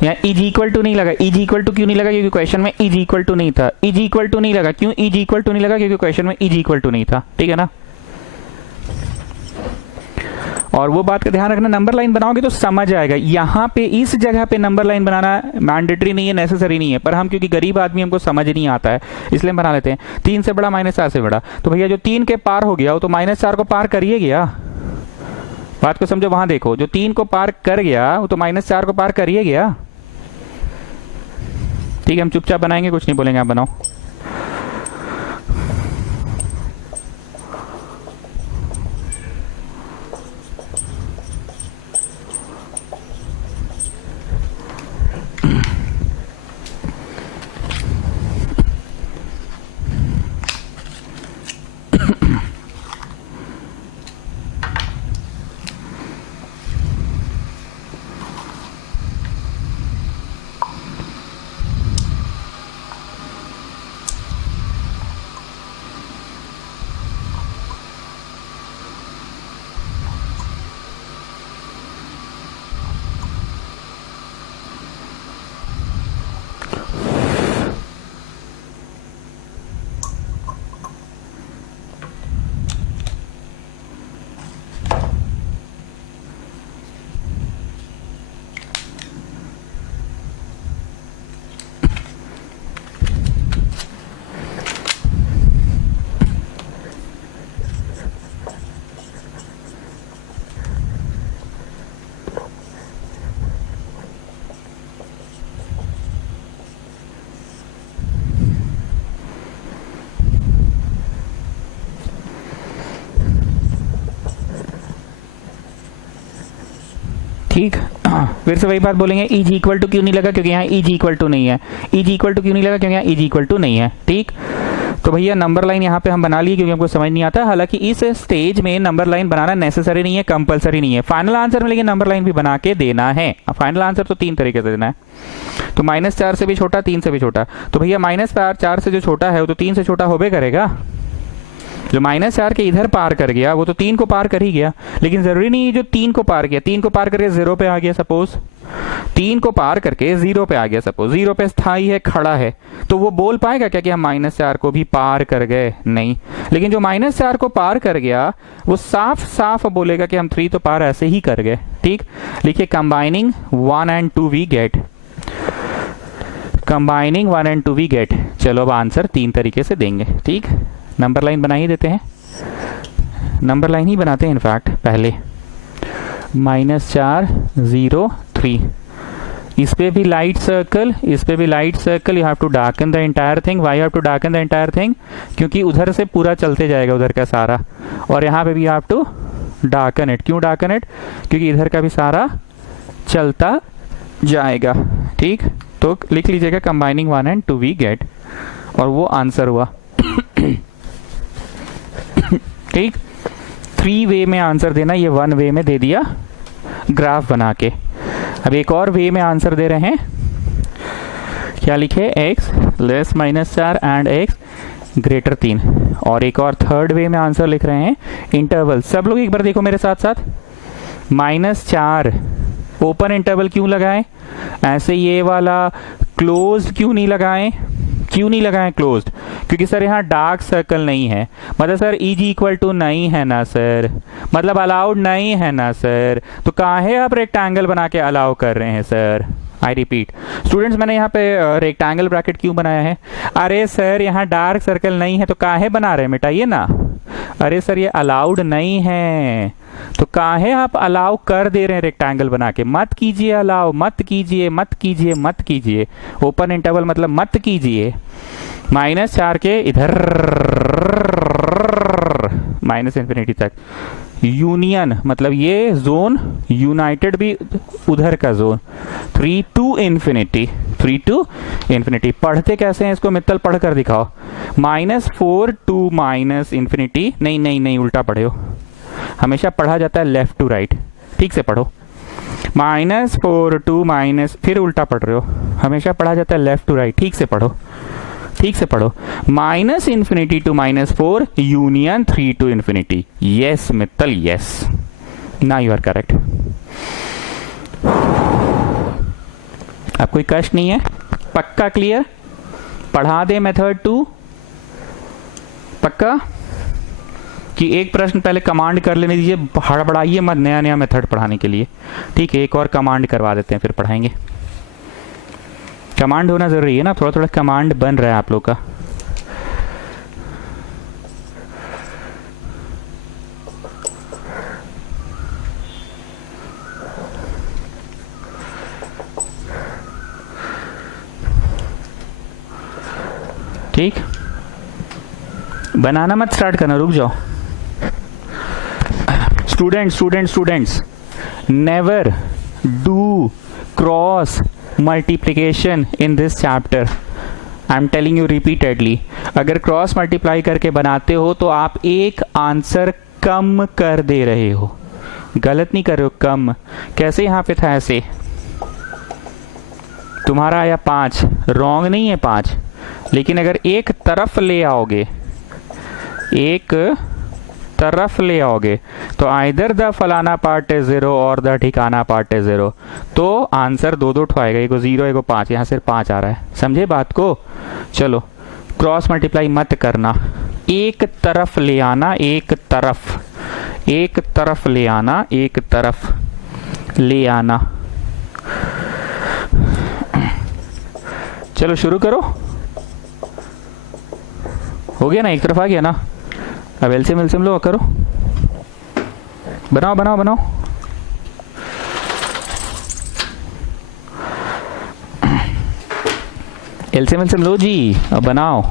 यहाँ इज इक्वल टू नहीं लगा। इज इक्वल टू क्यों नहीं लगा? क्योंकि क्वेश्चन में इज इक्वल टू नहीं था। इज इक्वल टू नहीं लगा, क्यों इज इक्वल टू नहीं लगा? क्योंकि क्वेश्चन में इज इक्वल टू नहीं था, ठीक है ना। और वो बात का ध्यान रखना, नंबर लाइन बनाओगे तो समझ आएगा। यहाँ पे इस जगह पे नंबर लाइन बनाना मैंडेटरी नहीं है, नेसेसरी नहीं है, पर हम क्योंकि गरीब आदमी, हमको समझ नहीं आता है, इसलिए हम बना लेते हैं। 3 से बड़ा -4 से बड़ा, तो भैया जो 3 के पार हो गया वो तो -4 को पार करिए गया। बात को समझो, वहां देखो, जो 3 को पार कर गया वो तो -4 को पार करिए गया। ठीक है, हम चुपचाप बनाएंगे, कुछ नहीं बोलेंगे, आप बनाओ। ठीक, फिर से वही बात बोलेंगे, इज इक्वल टू क्यों नहीं लगा? क्योंकि यहाँ इज इक्वल टू नहीं है। इज इक्वल टू क्यों नहीं लगा? क्योंकि यहाँ इज इक्वल टू नहीं है। ठीक, तो भैया नंबर लाइन यहाँ पे हम बना लिए क्योंकि हमको समझ नहीं आता। हालांकि इस स्टेज में नंबर लाइन बनाना नेसेसरी नहीं है, कंपलसरी नहीं है। फाइनल आंसर में लेकिन नंबर लाइन भी बना के देना है। फाइनल आंसर तो 3 तरीके से देना है, तो -4 से भी छोटा, 3 से भी छोटा। तो भैया -4 से जो छोटा है वो तो 3 से छोटा होबे करेगा। जो -4 के इधर पार कर गया वो तो 3 को पार कर ही गया, लेकिन जरूरी नहीं है जो 3 को पार किया, 3 को पार करके 0 पे आ गया। सपोज 3 को पार करके 0 पे आ गया, सपोज 0 पे स्थायी है, खड़ा है, तो वो बोल पाएगा क्या कि हम -4 को भी पार कर गए? नहीं। लेकिन जो -4 को पार कर गया वो साफ साफ बोलेगा कि हम 3 तो पार ऐसे ही कर गए। ठीक, लिखिए combining 1 and 2 we get, combining 1 and 2 we get. चलो अब आंसर 3 तरीके से देंगे। ठीक, नंबर लाइन बना ही देते हैं, नंबर लाइन ही बनाते हैं इनफैक्ट। पहले -4 0 3, इस पे भी लाइट सर्कल, इस पे भी light circle. You have to darken the entire thing. Why you have to darken the entire thing? क्योंकि उधर से पूरा चलते जाएगा उधर का सारा, और यहाँ पे भी you have to darken it. क्यों डार्कन इट? क्योंकि इधर का भी सारा चलता जाएगा। ठीक, तो लिख लीजिएगा कंबाइनिंग 1 and 2 वी गेट, और वो आंसर हुआ। ठीक, 3 वे में आंसर देना, ये 1 वे में दे दिया ग्राफ बना के। अब एक और वे में आंसर दे रहे हैं, क्या लिखे? x less -4 and x greater 3। और एक और थर्ड वे में आंसर लिख रहे हैं इंटरवल। सब लोग एक बार देखो मेरे साथ साथ, -4 ओपन इंटरवल क्यों लगाएं? ऐसे ये वाला क्लोज क्यों नहीं लगाएं? क्यों नहीं लगाएं क्लोज्ड? क्योंकि सर यहाँ डार्क सर्कल नहीं है, मतलब sir E G equal to नहीं है ना सर, मतलब अलाउड नहीं है ना सर, तो काहे आप रेक्टेंगल बना के अलाउ कर रहे हैं सर? आई रिपीट स्टूडेंट्स, मैंने यहाँ पे रेक्टेंगल ब्रैकेट क्यों बनाया है? अरे सर यहाँ डार्क सर्कल नहीं है तो काहे बना रहे हैं, मिटाइए ना। अरे सर ये अलाउड नहीं है तो काहे आप अलाउ कर दे रहे हैं रेक्टेंगल बना के? मत कीजिए अलाउ, मत कीजिए, मत कीजिए, मत कीजिए। ओपन इंटरवल मतलब मत कीजिए। -4 के इधर माइनस इन्फिनिटी तक। यूनियन मतलब ये जोन, यूनाइटेड भी उधर का zone. 3 to infinity, 3 to infinity. पढ़ते कैसे हैं इसको मित्तल, पढ़ कर दिखाओ। -4 to इन्फिनिटी। नहीं नहीं नहीं, उल्टा पढ़े हो, हमेशा पढ़ा जाता है लेफ्ट टू राइट। ठीक से पढ़ो। -4 to फिर उल्टा पढ़ रहे हो, हमेशा पढ़ा जाता है लेफ्ट टू राइट। ठीक से पढ़ो, ठीक से पढ़ो। -Infinity to -4 union 3 to infinity. Yes Mittal, yes, ना यू आर करेक्ट। अब कोई कष्ट नहीं है, पक्का क्लियर? पढ़ा दे मेथड 2, पक्का? कि एक प्रश्न पहले कमांड कर लेने दीजिए, हड़बड़ाइए मत नया नया मेथड पढ़ाने के लिए। ठीक है, एक और कमांड करवा देते हैं फिर पढ़ाएंगे। कमांड होना जरूरी है ना, थोड़ा थोड़ा कमांड बन रहा है आप लोग का। ठीक, बनाना मत स्टार्ट करना, रुक जाओ। Students never do cross multiplication in this chapter. I am telling you repeatedly, अगर क्रॉस मल्टीप्लाई करके बनाते हो तो आप एक आंसर कम कर दे रहे हो। गलत नहीं कर रहे हो, कम। कैसे यहाँ पे था ऐसे, तुम्हारा आया 5, रॉन्ग नहीं है 5, लेकिन अगर एक तरफ ले आओगे, एक तरफ ले आओगे तो आइदर द फलाना पार्ट इज 0 और द ठिकाना पार्ट इज 0, तो आंसर दो दो ठो आएगा, एगो 0 एगो 5, यहाँ सिर्फ 5 आ रहा है। समझे बात को? चलो, क्रॉस मल्टीप्लाई मत करना, एक तरफ ले आना, एक तरफ, एक तरफ ले आना, एक तरफ ले आना। चलो शुरू करो। हो गया ना, एक तरफ आ गया ना। अब एलसीएम लो, करो, बनाओ बनाओ बनाओ। एलसीएम लो जी, अब बनाओ।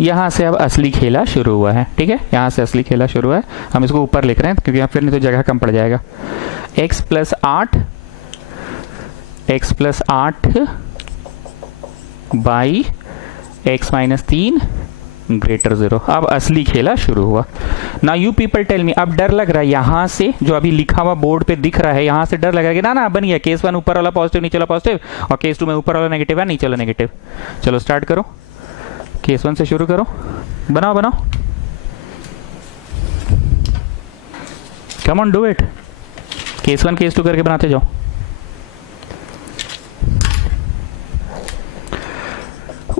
यहाँ से अब असली खेला शुरू हुआ है। ठीक है, यहाँ से असली खेला शुरू है। हम इसको ऊपर लिख रहे हैं क्योंकि फिर नहीं तो जगह कम पड़ जाएगा। x + 8 by x - 3 > 0। अब असली खेला शुरू हुआ। ना यू पीपल टेल मी, अब डर लग रहा है यहाँ से, जो अभी लिखा हुआ बोर्ड पे दिख रहा है, यहाँ से डर लग रहा है कि ना ना बन गया, केस 1 ऊपर वाला पॉजिटिव नीचे वाला पॉजिटिव, और केस 2 में ऊपर वाला नेगेटिव है नीचे वाला नेगेटिव। चलो स्टार्ट करो, केस 1 से शुरू करो, बनाओ बनाओ, come on do it. Case 1 case 2 करके बनाते जाओ।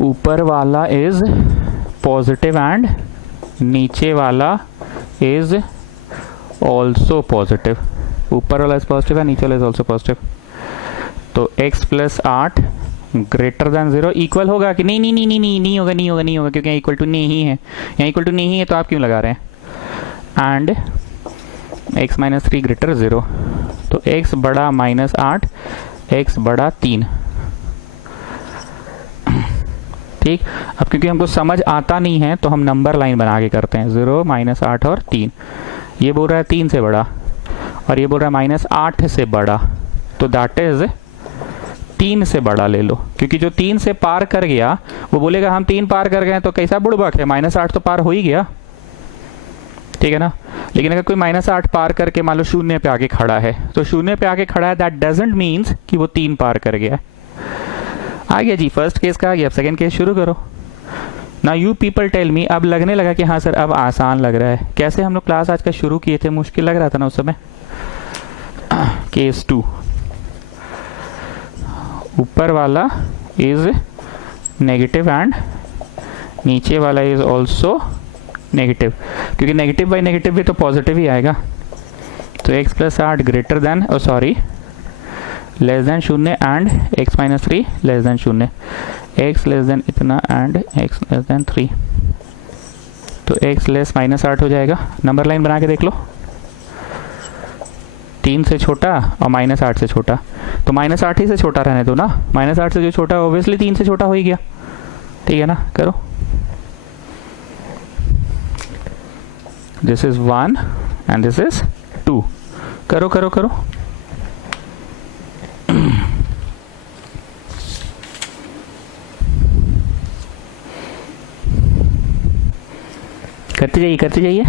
ऊपर वाला इज पॉजिटिव एंड नीचे वाला इज ऑल्सो पॉजिटिव। ऊपर वाला इज पॉजिटिव है, नीचे वाला इज ऑल्सो पॉजिटिव। तो x + 8 > 0 इक्वल होगा कि नहीं? नहीं नहीं नहीं नहीं, नहीं होगा, नहीं होगा, नहीं होगा, क्योंकि इक्वल टू नहीं है। यहाँ इक्वल टू नहीं है तो आप क्यों लगा रहे हैं? एंड x - 3 > 0, तो x बड़ा -8, x बड़ा 3। ठीक, अब क्योंकि हमको समझ आता नहीं है तो हम नंबर लाइन बना के करते हैं, 0 -8 और 3। ये बोल रहा है 3 से बड़ा और ये बोल रहा है -8 से बड़ा, तो दैट इज 3 से बड़ा ले लो, क्योंकि जो 3 से पार कर गया वो बोलेगा हम 3 पार कर गए तो कैसा बुड़बक है, -8 तो पार हो ही गया, ठीक है ना। लेकिन अगर कोई -8 पार करके मान लो 0 पे आके खड़ा है, तो 0 पे आके खड़ा है, दैट डजंट मीन्स कि वो 3 पार कर गया। आ गया जी, फर्स्ट केस का आ गया, अब सेकंड केस शुरू करो। ना यू पीपल टेल मी, अब लगने लगा कि हाँ सर अब आसान लग रहा है। कैसे हम लोग क्लास आज का शुरू किए थे, मुश्किल लग रहा था ना उस समय। केस 2, ऊपर वाला इज नेगेटिव एंड नीचे वाला इज ऑल्सो नेगेटिव, क्योंकि नेगेटिव बाई नेगेटिव भी तो पॉजिटिव ही आएगा। तो x + 8 greater than less than 0 and x - 3 less than 0, x less then इतना एंड x लेस देन 3, तो x लेस -8 हो जाएगा। नंबर लाइन बना के देख लो, 3 से छोटा और -8 से छोटा, तो -8 ही से छोटा रहने दो ना, -8 से जो छोटा ऑब्वियसली 3 से छोटा हो ही गया, ठीक है ना। करो, this is 1 and this is 2, करो करो करो। करते जाइए करते जाइए।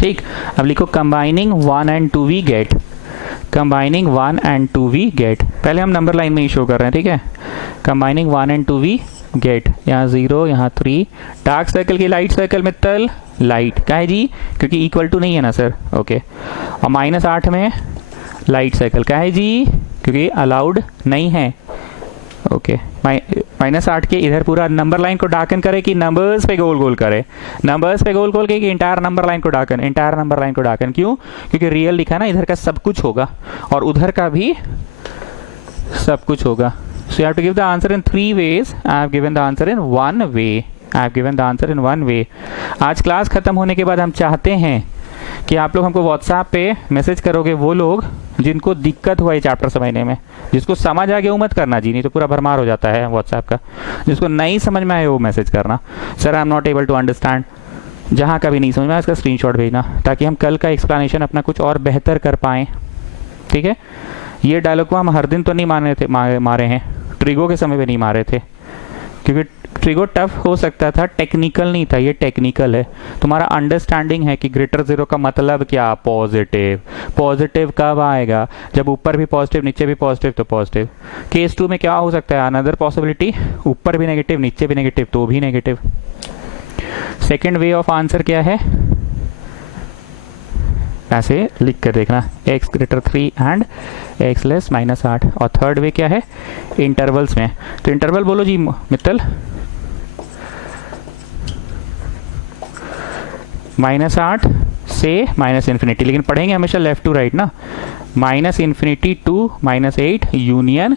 ठीक, अब लिखो combining 1 and 2 we get, combining 1 and 2 we get. पहले हम नंबर लाइन में ही शो कर रहे हैं, ठीक है। कंबाइनिंग 1 and 2 वी गेट, यहाँ 0 यहाँ 3, डार्क सर्कल की लाइट सर्कल में तल लाइट का है जी, क्योंकि इक्वल टू नहीं है ना सर, ओके। और -8 में लाइट सर्कल का है जी, क्योंकि अलाउड नहीं है, ओके। -8 के इधर पूरा नंबर लाइन को डार्कन करे कि नंबर्स पे गोल गोल करे, नंबर्स पे गोल गोल के कि इंटायर नंबर लाइन को डार्कन, इंटायर नंबर लाइन को डार्कन। क्यों? क्योंकि रियल लिखा ना, इधर का सब कुछ होगा और उधर का भी सब कुछ होगा। So you have to give the answer in 3 ways, I have given the answer in 1 way, I have given the answer in 1 way। आज क्लास खत्म होने के बाद हम चाहते हैं कि आप लोग हमको व्हाट्सएप पे मैसेज करोगे, वो लोग जिनको दिक्कत हुआ है चैप्टर समझने में, जिसको समझ आ गया वो मत करना जी, नहीं तो पूरा भरमार हो जाता है व्हाट्सएप का। जिसको नहीं समझ में आए वो मैसेज करना, sir I am not able to understand, जहाँ का भी नहीं समझ में आया उसका स्क्रीनशॉट भेजना, ताकि हम कल का एक्सप्लेनेशन अपना कुछ और बेहतर कर पाएँ, ठीक है। ये डायलॉग को हम हर दिन तो नहीं मारे हैं, ट्रिगो के समय पे नहीं मारे थे, क्योंकि ट्रिगो टफ हो सकता था, टेक्निकल नहीं था, ये टेक्निकल है। तुम्हारा अंडरस्टैंडिंग है कि ग्रेटर 0 का मतलब क्या, पॉजिटिव। पॉजिटिव कब आएगा? जब ऊपर भी पॉजिटिव नीचे भी पॉजिटिव, तो पॉजिटिव। केस 2 में क्या हो सकता है? अनदर पॉसिबिलिटी, ऊपर भी नेगेटिव नीचे भी नेगेटिव, तो भी negative. Second way of answer क्या है? ऐसे लिख कर देखना, x > 3 एंड x लेस -8। और थर्ड वे क्या है? इंटरवल्स में। तो इंटरवल बोलो जी मित्तल। -8 से -∞, लेकिन पढ़ेंगे हमेशा लेफ्ट टू राइट ना। -∞ टू -8 यूनियन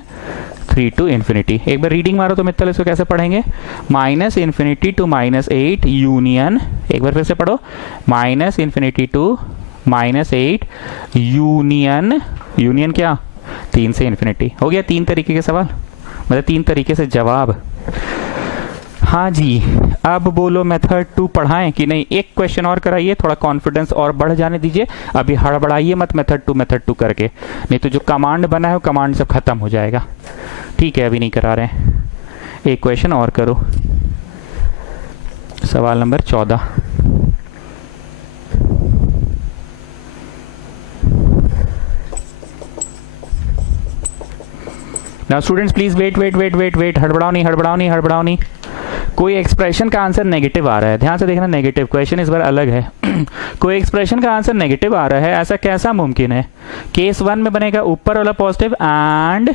3 to ∞। एक बार रीडिंग मारो तो मित्तल इसको कैसे पढ़ेंगे? -∞ टू -8 यूनियन, एक बार फिर से पढ़ो, -∞ टू -8 यूनियन, यूनियन क्या? 3 से ∞। हो गया 3 तरीके के सवाल, मतलब 3 तरीके से जवाब। हाँ जी, अब बोलो मेथड 2 पढ़ाएं कि नहीं? एक क्वेश्चन और कराइए, थोड़ा कॉन्फिडेंस और बढ़ जाने दीजिए। अभी हड़बड़ाइए मत मेथड 2 करके, नहीं तो जो कमांड बना है वो कमांड सब खत्म हो जाएगा। ठीक है, अभी नहीं करा रहे हैं। एक क्वेश्चन और करो, सवाल number 14। Now students please wait, हड़बड़ाओ नहीं। कोई एक्सप्रेशन का आंसर नेगेटिव आ रहा है, ध्यान से देखना, नेगेटिव। क्वेश्चन इस बार अलग है। कोई एक्सप्रेशन का आंसर नेगेटिव आ रहा है, ऐसा कैसा मुमकिन है? केस 1 में बनेगा ऊपर वाला पॉजिटिव एंड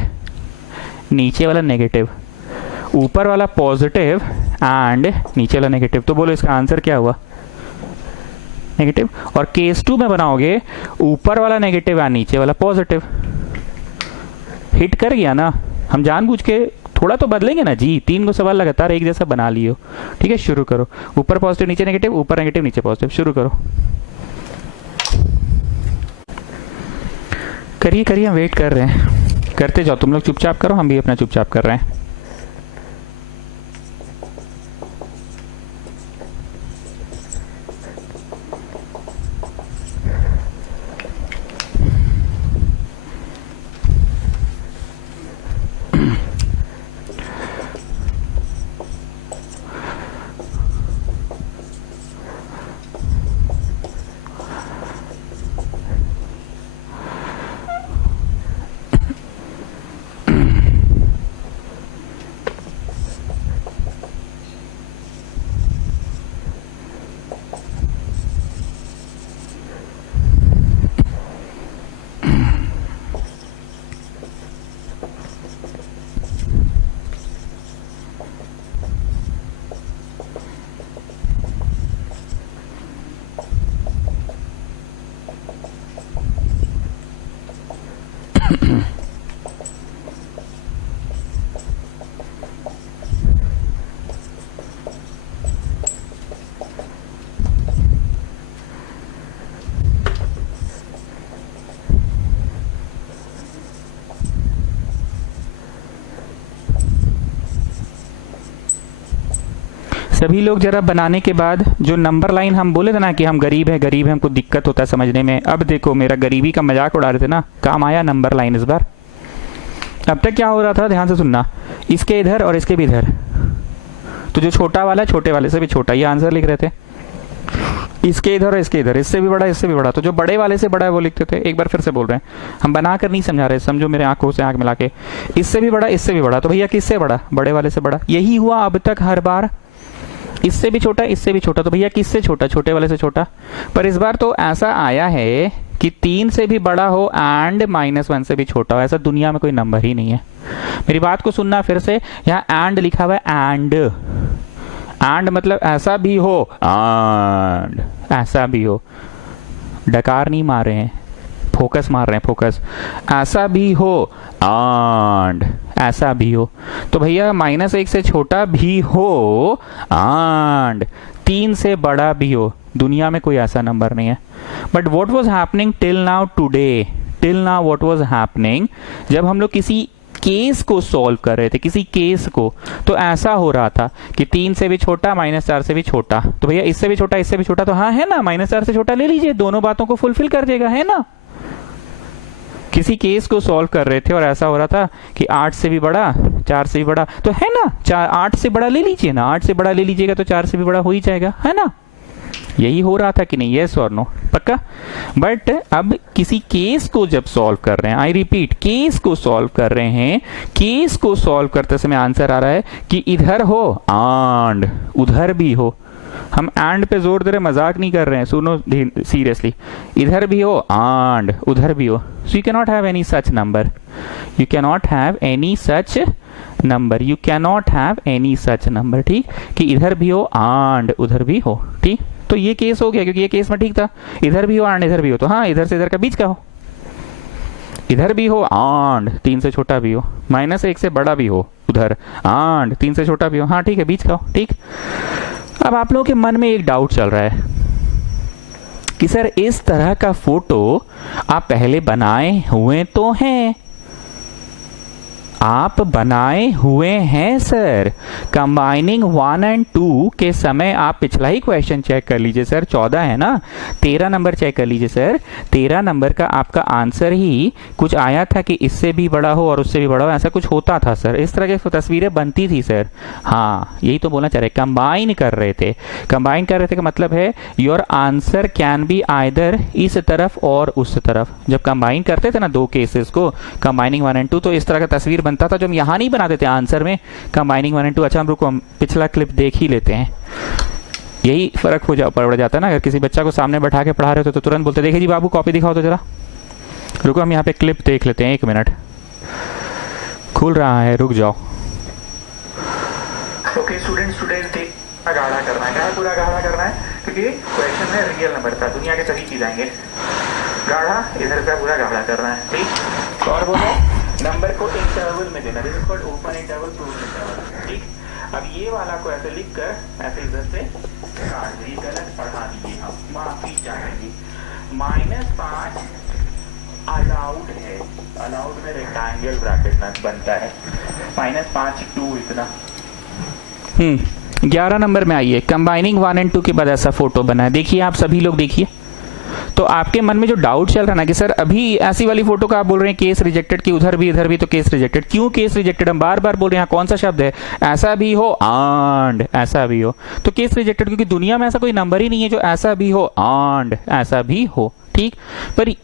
नीचे वाला नेगेटिव, ऊपर वाला पॉजिटिव एंड नीचे वाला नेगेटिव। तो बोलो इसका आंसर क्या हुआ? नेगेटिव। और केस 2 में बनाओगे ऊपर वाला नेगेटिव एंड नीचे वाला पॉजिटिव। हिट कर गया ना? हम जानबूझ के थोड़ा तो बदलेंगे ना जी, 3 को सवाल लगातार एक जैसा बना लियो। ठीक है, शुरू करो। ऊपर पॉजिटिव नीचे नेगेटिव, ऊपर नेगेटिव नीचे पॉजिटिव, शुरू करो। करिए करिए, हम वेट कर रहे हैं, करते जाओ तुम लोग, चुपचाप करो, हम भी अपना चुपचाप कर रहे हैं। सभी लोग जरा बनाने के बाद जो नंबर लाइन हम बोले थे ना कि हम गरीब है हमको दिक्कत होता है समझने में, अब देखो मेरा गरीबी का मजाक उड़ा रहे थे ना, काम आया नंबर लाइन इस बार। अब तक क्या हो रहा था, ध्यान से सुनना, इसके इधर और इसके भी इधर, तो जो छोटा वाला छोटे वाले से भी छोटा, ये आंसर लिख रहे थे, इसके इधर और इसके इधर, इससे भी बड़ा इससे भी बड़ा, तो जो बड़े वाले से बड़ा है वो लिखते थे। एक बार फिर से बोल रहे हैं, हम बना कर नहीं समझा रहे, समझो मेरे आंखों से आंख मिला के, इससे भी बड़ा इससे भी बड़ा, तो भैया किससे बड़ा, बड़े वाले से बड़ा। यही हुआ अब तक हर बार, इससे भी छोटा इससे भी छोटा, तो भैया किससे छोटा, छोटे वाले से छोटा। पर इस बार तो ऐसा आया है कि 3 से भी बड़ा हो एंड -1 से भी छोटा हो, ऐसा दुनिया में कोई नंबर ही नहीं है। मेरी बात को सुनना फिर से, यहाँ एंड लिखा हुआ है, एंड मतलब ऐसा भी हो, एंड ऐसा भी हो, डकार नहीं मार रहे हैं, फोकस मार रहे हैं, फोकस, ऐसा भी हो एंड ऐसा भी हो, तो भैया -1 से छोटा भी हो एंड 3 से बड़ा भी हो, दुनिया में कोई ऐसा नंबर नहीं है। But what was happening till now today, till now what was happening, जब हम लोग किसी केस को सॉल्व कर रहे थे, किसी केस को, तो ऐसा हो रहा था कि 3 से भी छोटा -4 से भी छोटा, तो भैया इससे भी छोटा इससे भी छोटा, तो हाँ है ना, -4 से छोटा ले लीजिए, दोनों बातों को फुलफिल कर देगा, है ना। किसी केस को सॉल्व कर रहे थे और ऐसा हो रहा था कि 8 से भी बड़ा 4 से भी बड़ा, तो है ना, 8 से बड़ा ले लीजिए ना, 8 से बड़ा ले लीजिएगा तो 4 से भी बड़ा हो ही जाएगा, है ना। यही हो रहा था कि नहीं, यस और नो, पक्का। बट अब किसी केस को जब सॉल्व कर रहे हैं, आई रिपीट, केस को सॉल्व कर रहे हैं, केस को सॉल्व करते समय आंसर आ रहा है कि इधर हो एंड उधर भी हो। हम एंड पे जोर दे रहे, मजाक नहीं कर रहे हैं, सुनो सीरियसली, इधर भी हो एंड उधर भी हो, so you can not have any such number, you can not have any such number, you can not have any such number, ठीक, कि इधर भी हो एंड उधर भी हो, ठीक। तो ये केस हो गया, क्योंकि ये केस में ठीक था, इधर भी हो एंड इधर भी हो, तो हाँ इधर से इधर का बीच का हो, इधर भी हो एंड 3 से छोटा भी हो, -1 से बड़ा भी हो उधर एंड 3 से छोटा भी हो, हाँ ठीक है, बीच का हो, ठीक। अब आप लोगों के मन में एक डाउट चल रहा है कि सर इस तरह का फोटो आप पहले बनाए हुए तो हैं, आप बनाए हुए हैं सर, कंबाइनिंग 1 और 2 के समय आप पिछला ही क्वेश्चन चेक कर लीजिए सर, 14 है ना, 13 नंबर चेक कर लीजिए सर, 13 नंबर का आपका आंसर ही कुछ आया था कि इससे भी बड़ा हो और उससे भी बड़ा हो, ऐसा कुछ होता था सर, इस तरह की तस्वीरें बनती थी सर। हाँ यही तो बोलना चाह रहे, कंबाइन कर रहे थे, कंबाइन कर रहे थे का मतलब है your answer can be either इस तरफ और उस तरफ। जब कंबाइन करते थे ना दो केसेस को, कंबाइनिंग 1 और 2, तो इस तरह का तस्वीर बनता था जो हम यहां नहीं बनाते थे आंसर में, कंबाइनिंग 1 और 2। अच्छा हम रुको, हम पिछला क्लिप देख ही लेते हैं, यही फर्क हो पड़ जाता है ना, अगर किसी बच्चा को सामने बैठा के पढ़ा रहे हो तो तुरंत बोलते देखिए जी बाबू कॉपी दिखाओ तो जरा, रुको हम यहाँ पे क्लिप देख लेते हैं, 1 मिनट खुल रहा है, रुक जाओ। ओके स्टूडेंट्स, गाढ़ा करना है, पूरा गाढ़ा करना है, क्योंकि क्वेश्चन में रियल नंबर था, दुनिया के सभी चीज आएंगे, गाढ़ा इधर का पूरा गाढ़ा करना है, ठीक। और बोलो नंबर को इंटरवल में देना, this is called open interval, close interval, ठीक। अब ये वाला को ऐसे लिख कर ऐसे इधर से काट दीजिए, गलत पढ़ा दीजिए, हम माफी चाहेंगे, -5 अलाउड है, अलाउड में रेक्टेंगल ब्रैकेट में बनता है -5 2 इतना। 11 नंबर में आइए, कंबाइनिंग 1 और 2 के बाद ऐसा फोटो बना है। देखिए आप सभी लोग देखिए, तो आपके मन में जो डाउट चल रहा है ना कि सर अभी ऐसी वाली फोटो का आप बोल रहे हैं केस रिजेक्टेड, कि उधर भी तो केस रिजेक्टेड, क्यों केस रिजेक्टेड? हम बार बार बोल रहे हैं कौन सा शब्द है, ऐसा भी हो एंड ऐसा भी हो, तो केस रिजेक्टेड, क्योंकि दुनिया में ऐसा कोई नंबर ही नहीं है जो ऐसा भी हो एंड ऐसा भी हो, ठीक। पर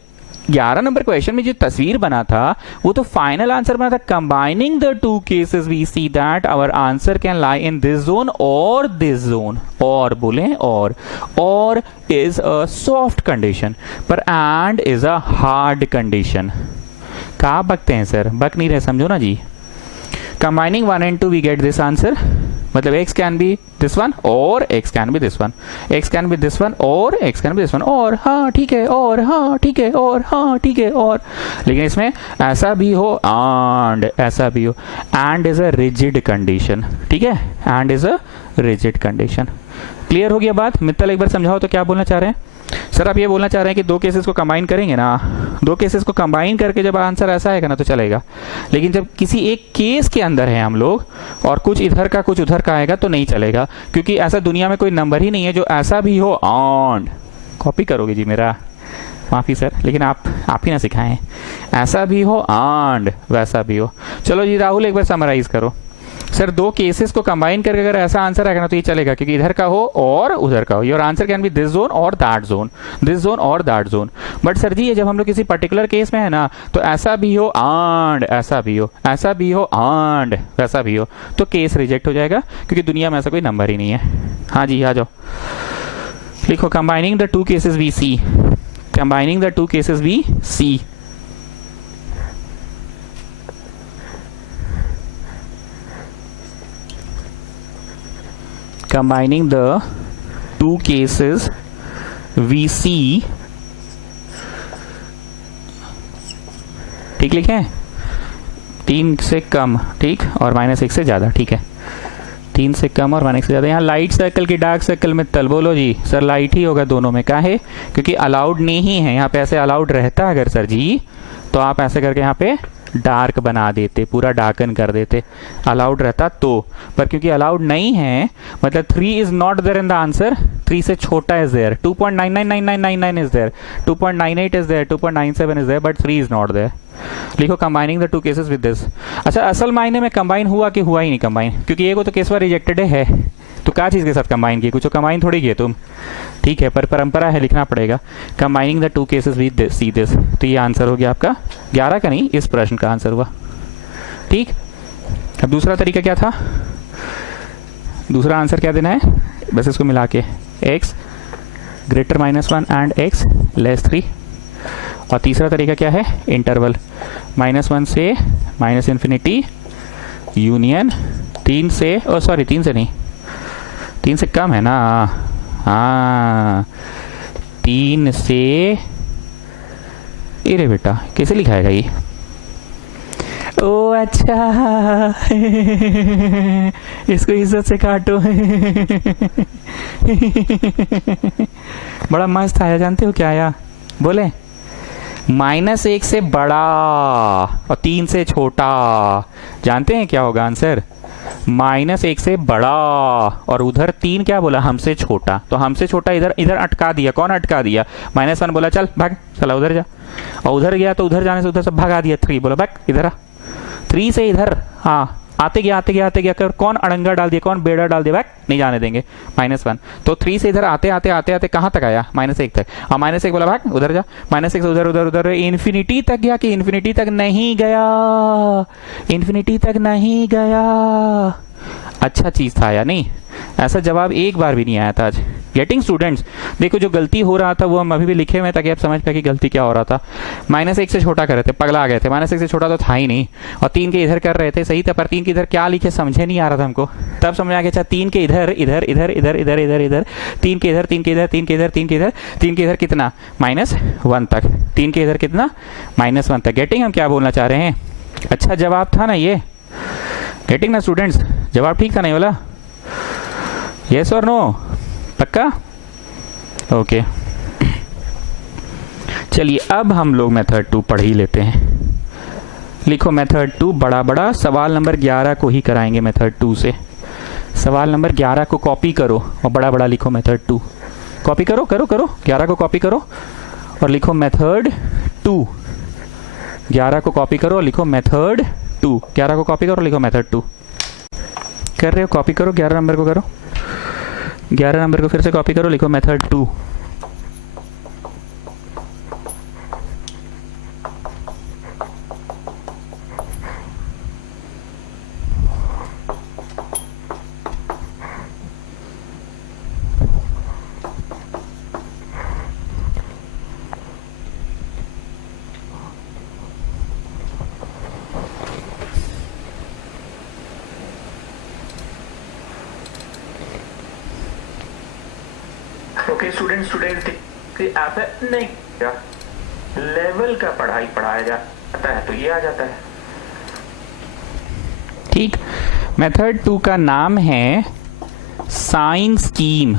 11 नंबर क्वेश्चन में जो तस्वीर बना था वो तो फाइनल आंसर बना था combining the two cases we see that our answer can lie in this zone or this zone, और बोले or is a soft condition, पर and is a hard condition. कहा बकते हैं सर, बक नहीं रहे, समझो ना जी। कंबाइनिंग 1 और 2 वी गेट दिस आंसर, मतलब x can be this one और x can be this one, x can be this one और x can be this one, और हाँ ठीक है, और हाँ ठीक है, और हाँ ठीक है, और लेकिन इसमें ऐसा भी हो एंड ऐसा भी हो, and is a rigid condition, ठीक है, and is a rigid condition. Clear हो गया बात? मित्तल एक बार समझाओ तो क्या बोलना चाह रहे हैं सर? आप ये बोलना चाह रहे हैं कि दो केसेस को कंबाइन करेंगे ना, दो केसेस को कंबाइन करके जब आंसर ऐसा आएगा ना तो चलेगा, लेकिन जब किसी एक केस के अंदर है हम लोग और कुछ इधर का कुछ उधर का आएगा तो नहीं चलेगा, क्योंकि ऐसा दुनिया में कोई नंबर ही नहीं है जो ऐसा भी हो एंड, कॉपी करोगे जी मेरा, माफी सर, लेकिन आप ही ना सिखाएं, ऐसा भी हो एंड वैसा भी हो। चलो जी राहुल एक बार समराइज करो। सर दो केसेस को कंबाइन करके अगर ऐसा आंसर आएगा ना तो ये चलेगा, क्योंकि इधर का हो और उधर का हो, your answer can B this zone और दैट जोन, दिस जोन और दैट जोन। बट सर जी ये जब हम लोग किसी पर्टिकुलर केस में है ना तो ऐसा भी हो एंड ऐसा भी हो, ऐसा भी हो एंड वैसा भी हो, तो केस रिजेक्ट हो जाएगा, क्योंकि दुनिया में ऐसा कोई नंबर ही नहीं है। हाँ जी आ जाओ, लिखो combining the two cases we see, combining the two cases we see. Combining the two cases we see, ठीक लिखे, 3 से कम, ठीक, और -1 से ज्यादा, ठीक है, 3 से कम और -1 से ज्यादा। यहाँ लाइट सर्कल की डार्क सर्कल में तल बोलो जी सर, लाइट ही होगा दोनों में, काहे? क्योंकि अलाउड नहीं है यहाँ पे, ऐसे अलाउड रहता अगर सर जी तो आप ऐसे करके यहाँ पे डार्क बना देते, पूरा डार्कन कर देते, अलाउड रहता तो, पर क्योंकि अलाउड नहीं है मतलब 3 is not there in the answer, 3 से छोटा is there, 2.999999 is there, 2.98 is there, 2.97 is there, but 3 is not there. लिखो combining the two cases with this. अच्छा असल मायने में कंबाइन हुआ कि हुआ ही नहीं कंबाइन, क्योंकि ये को तो केस रिजेक्टेड है, तो क्या चीज के साथ कंबाइन किए, कुछ कंबाइन थोड़ी किए तुम, ठीक है, पर परंपरा है लिखना पड़ेगा। Combining the two cases with see this, तो ये आंसर हो गया आपका 11 का, नहीं इस प्रश्न का आंसर हुआ, ठीक। अब दूसरा तरीका क्या था, दूसरा आंसर क्या देना है, बस इसको मिला के x greater -1 and x less 3, और तीसरा तरीका क्या है, इंटरवल -1 से -∞ यूनियन 3 से, ओ सॉरी 3 से नहीं, 3 से कम है ना, हाँ 3 से, अरे बेटा कैसे लिखाएगा ये, ओ अच्छा इसको इज्जत से काटो बड़ा मस्त आया, जानते हो क्या आया, बोले -1 से बड़ा और 3 से छोटा, जानते हैं क्या होगा आंसर, -1 से बड़ा और उधर 3 क्या बोला, हमसे छोटा, तो हमसे छोटा इधर इधर अटका दिया, कौन अटका दिया, -1 बोला चल भाग, चला उधर जा, और उधर गया तो उधर जाने से उधर से भगा दिया, 3 बोला भाग इधर आ, 3 से इधर, हाँ आते गया कर, कौन अड़ंगा डाल दिया, कौन बेड़ा डाल दिया, भाग नहीं जाने देंगे, -1, तो 3 से इधर आते आते कहाँ तक आया, -1 तक, और -1 बोला भाग उधर जा, -1 से उधर उधर उधर इन्फिनिटी तक गया, कि इन्फिनिटी तक नहीं गया, इन्फिनिटी तक नहीं गया, अच्छा चीज था या नहीं, ऐसा जवाब एक बार भी नहीं आया था आज। गेटिंग स्टूडेंट्स, देखो जो गलती हो रहा था वो हम अभी भी लिखे हुए ताकि आप समझ पाए कि गलती क्या हो रहा था। -1 से छोटा कर रहे थे, पगला गए थे, -1 से छोटा तो था ही नहीं, और 3 के इधर कर रहे थे, सही था, पर 3 के इधर क्या लिखे समझे नहीं आ रहा था हमको, तब समझ आ गया, अच्छा 3 के इधर इधर इधर इधर इधर इधर इधर, 3 के इधर 3 के इधर 3 के इधर 3 के इधर 3 के इधर कितना, -1 तक, 3 के इधर कितना, -1 तक। गेटिंग हम क्या बोलना चाह रहे हैं, अच्छा जवाब था ना ये, गेटिंग ना स्टूडेंट्स, जवाब ठीक था नहीं बोला, यस और नो, पक्का, ओके। चलिए अब हम लोग मेथड 2 पढ़ ही लेते हैं। लिखो मेथड 2 बड़ा बड़ा, सवाल नंबर 11 को ही कराएंगे मेथड 2 से। सवाल नंबर 11 को कॉपी करो और बड़ा बड़ा लिखो मेथड 2। कॉपी करो करो करो 11 को कॉपी करो और लिखो मेथड 2। 11 को कॉपी करो और लिखो मेथड 2। 11 को कॉपी करो और लिखो मेथड 2। कर रहे हो? कॉपी करो, 11 नंबर को करो, 11 नंबर को फिर से कॉपी करो, लिखो मेथड 2। ओके स्टूडेंट्स, आप नहीं क्या लेवल का पढ़ाई पढ़ाया जाता है तो ये आ जाता है। ठीक, मेथड 2 का नाम है sign scheme.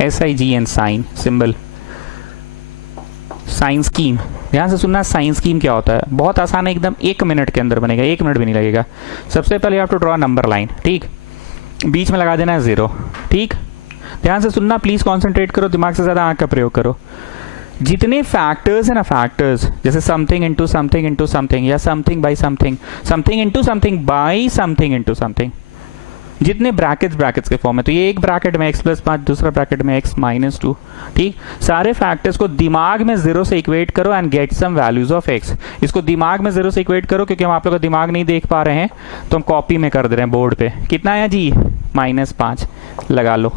SIGN, sign symbol, sign scheme. ध्यान से सुनना, साइन स्कीम क्या होता है। बहुत आसान है एकदम, 1 मिनट के अंदर बनेगा, 1 मिनट भी नहीं लगेगा। सबसे पहले आप टू ड्रॉ नंबर लाइन, ठीक, बीच में लगा देना है 0। ठीक, ध्यान से सुनना, प्लीज कंसंट्रेट करो, दिमाग से ज्यादा आंख का प्रयोग करो। जितने फैक्टर्स है ना, फैक्टर्स जैसे something into something into something, या something by something, something into something by something into something, जितने ब्रैकेट्स के फॉर्म है, तो ये एक ब्रैकेट में x+5, दूसरा ब्रैकेट में x-2। ठीक, सारे फैक्टर्स को दिमाग में 0 से इक्वेट करो and get some values of x। इसको दिमाग में 0 से इक्वेट करो, क्योंकि हम आप लोग का दिमाग नहीं देख पा रहे हैं तो हम कॉपी में कर दे रहे हैं बोर्ड पे। कितना आया जी? -5 लगा लो।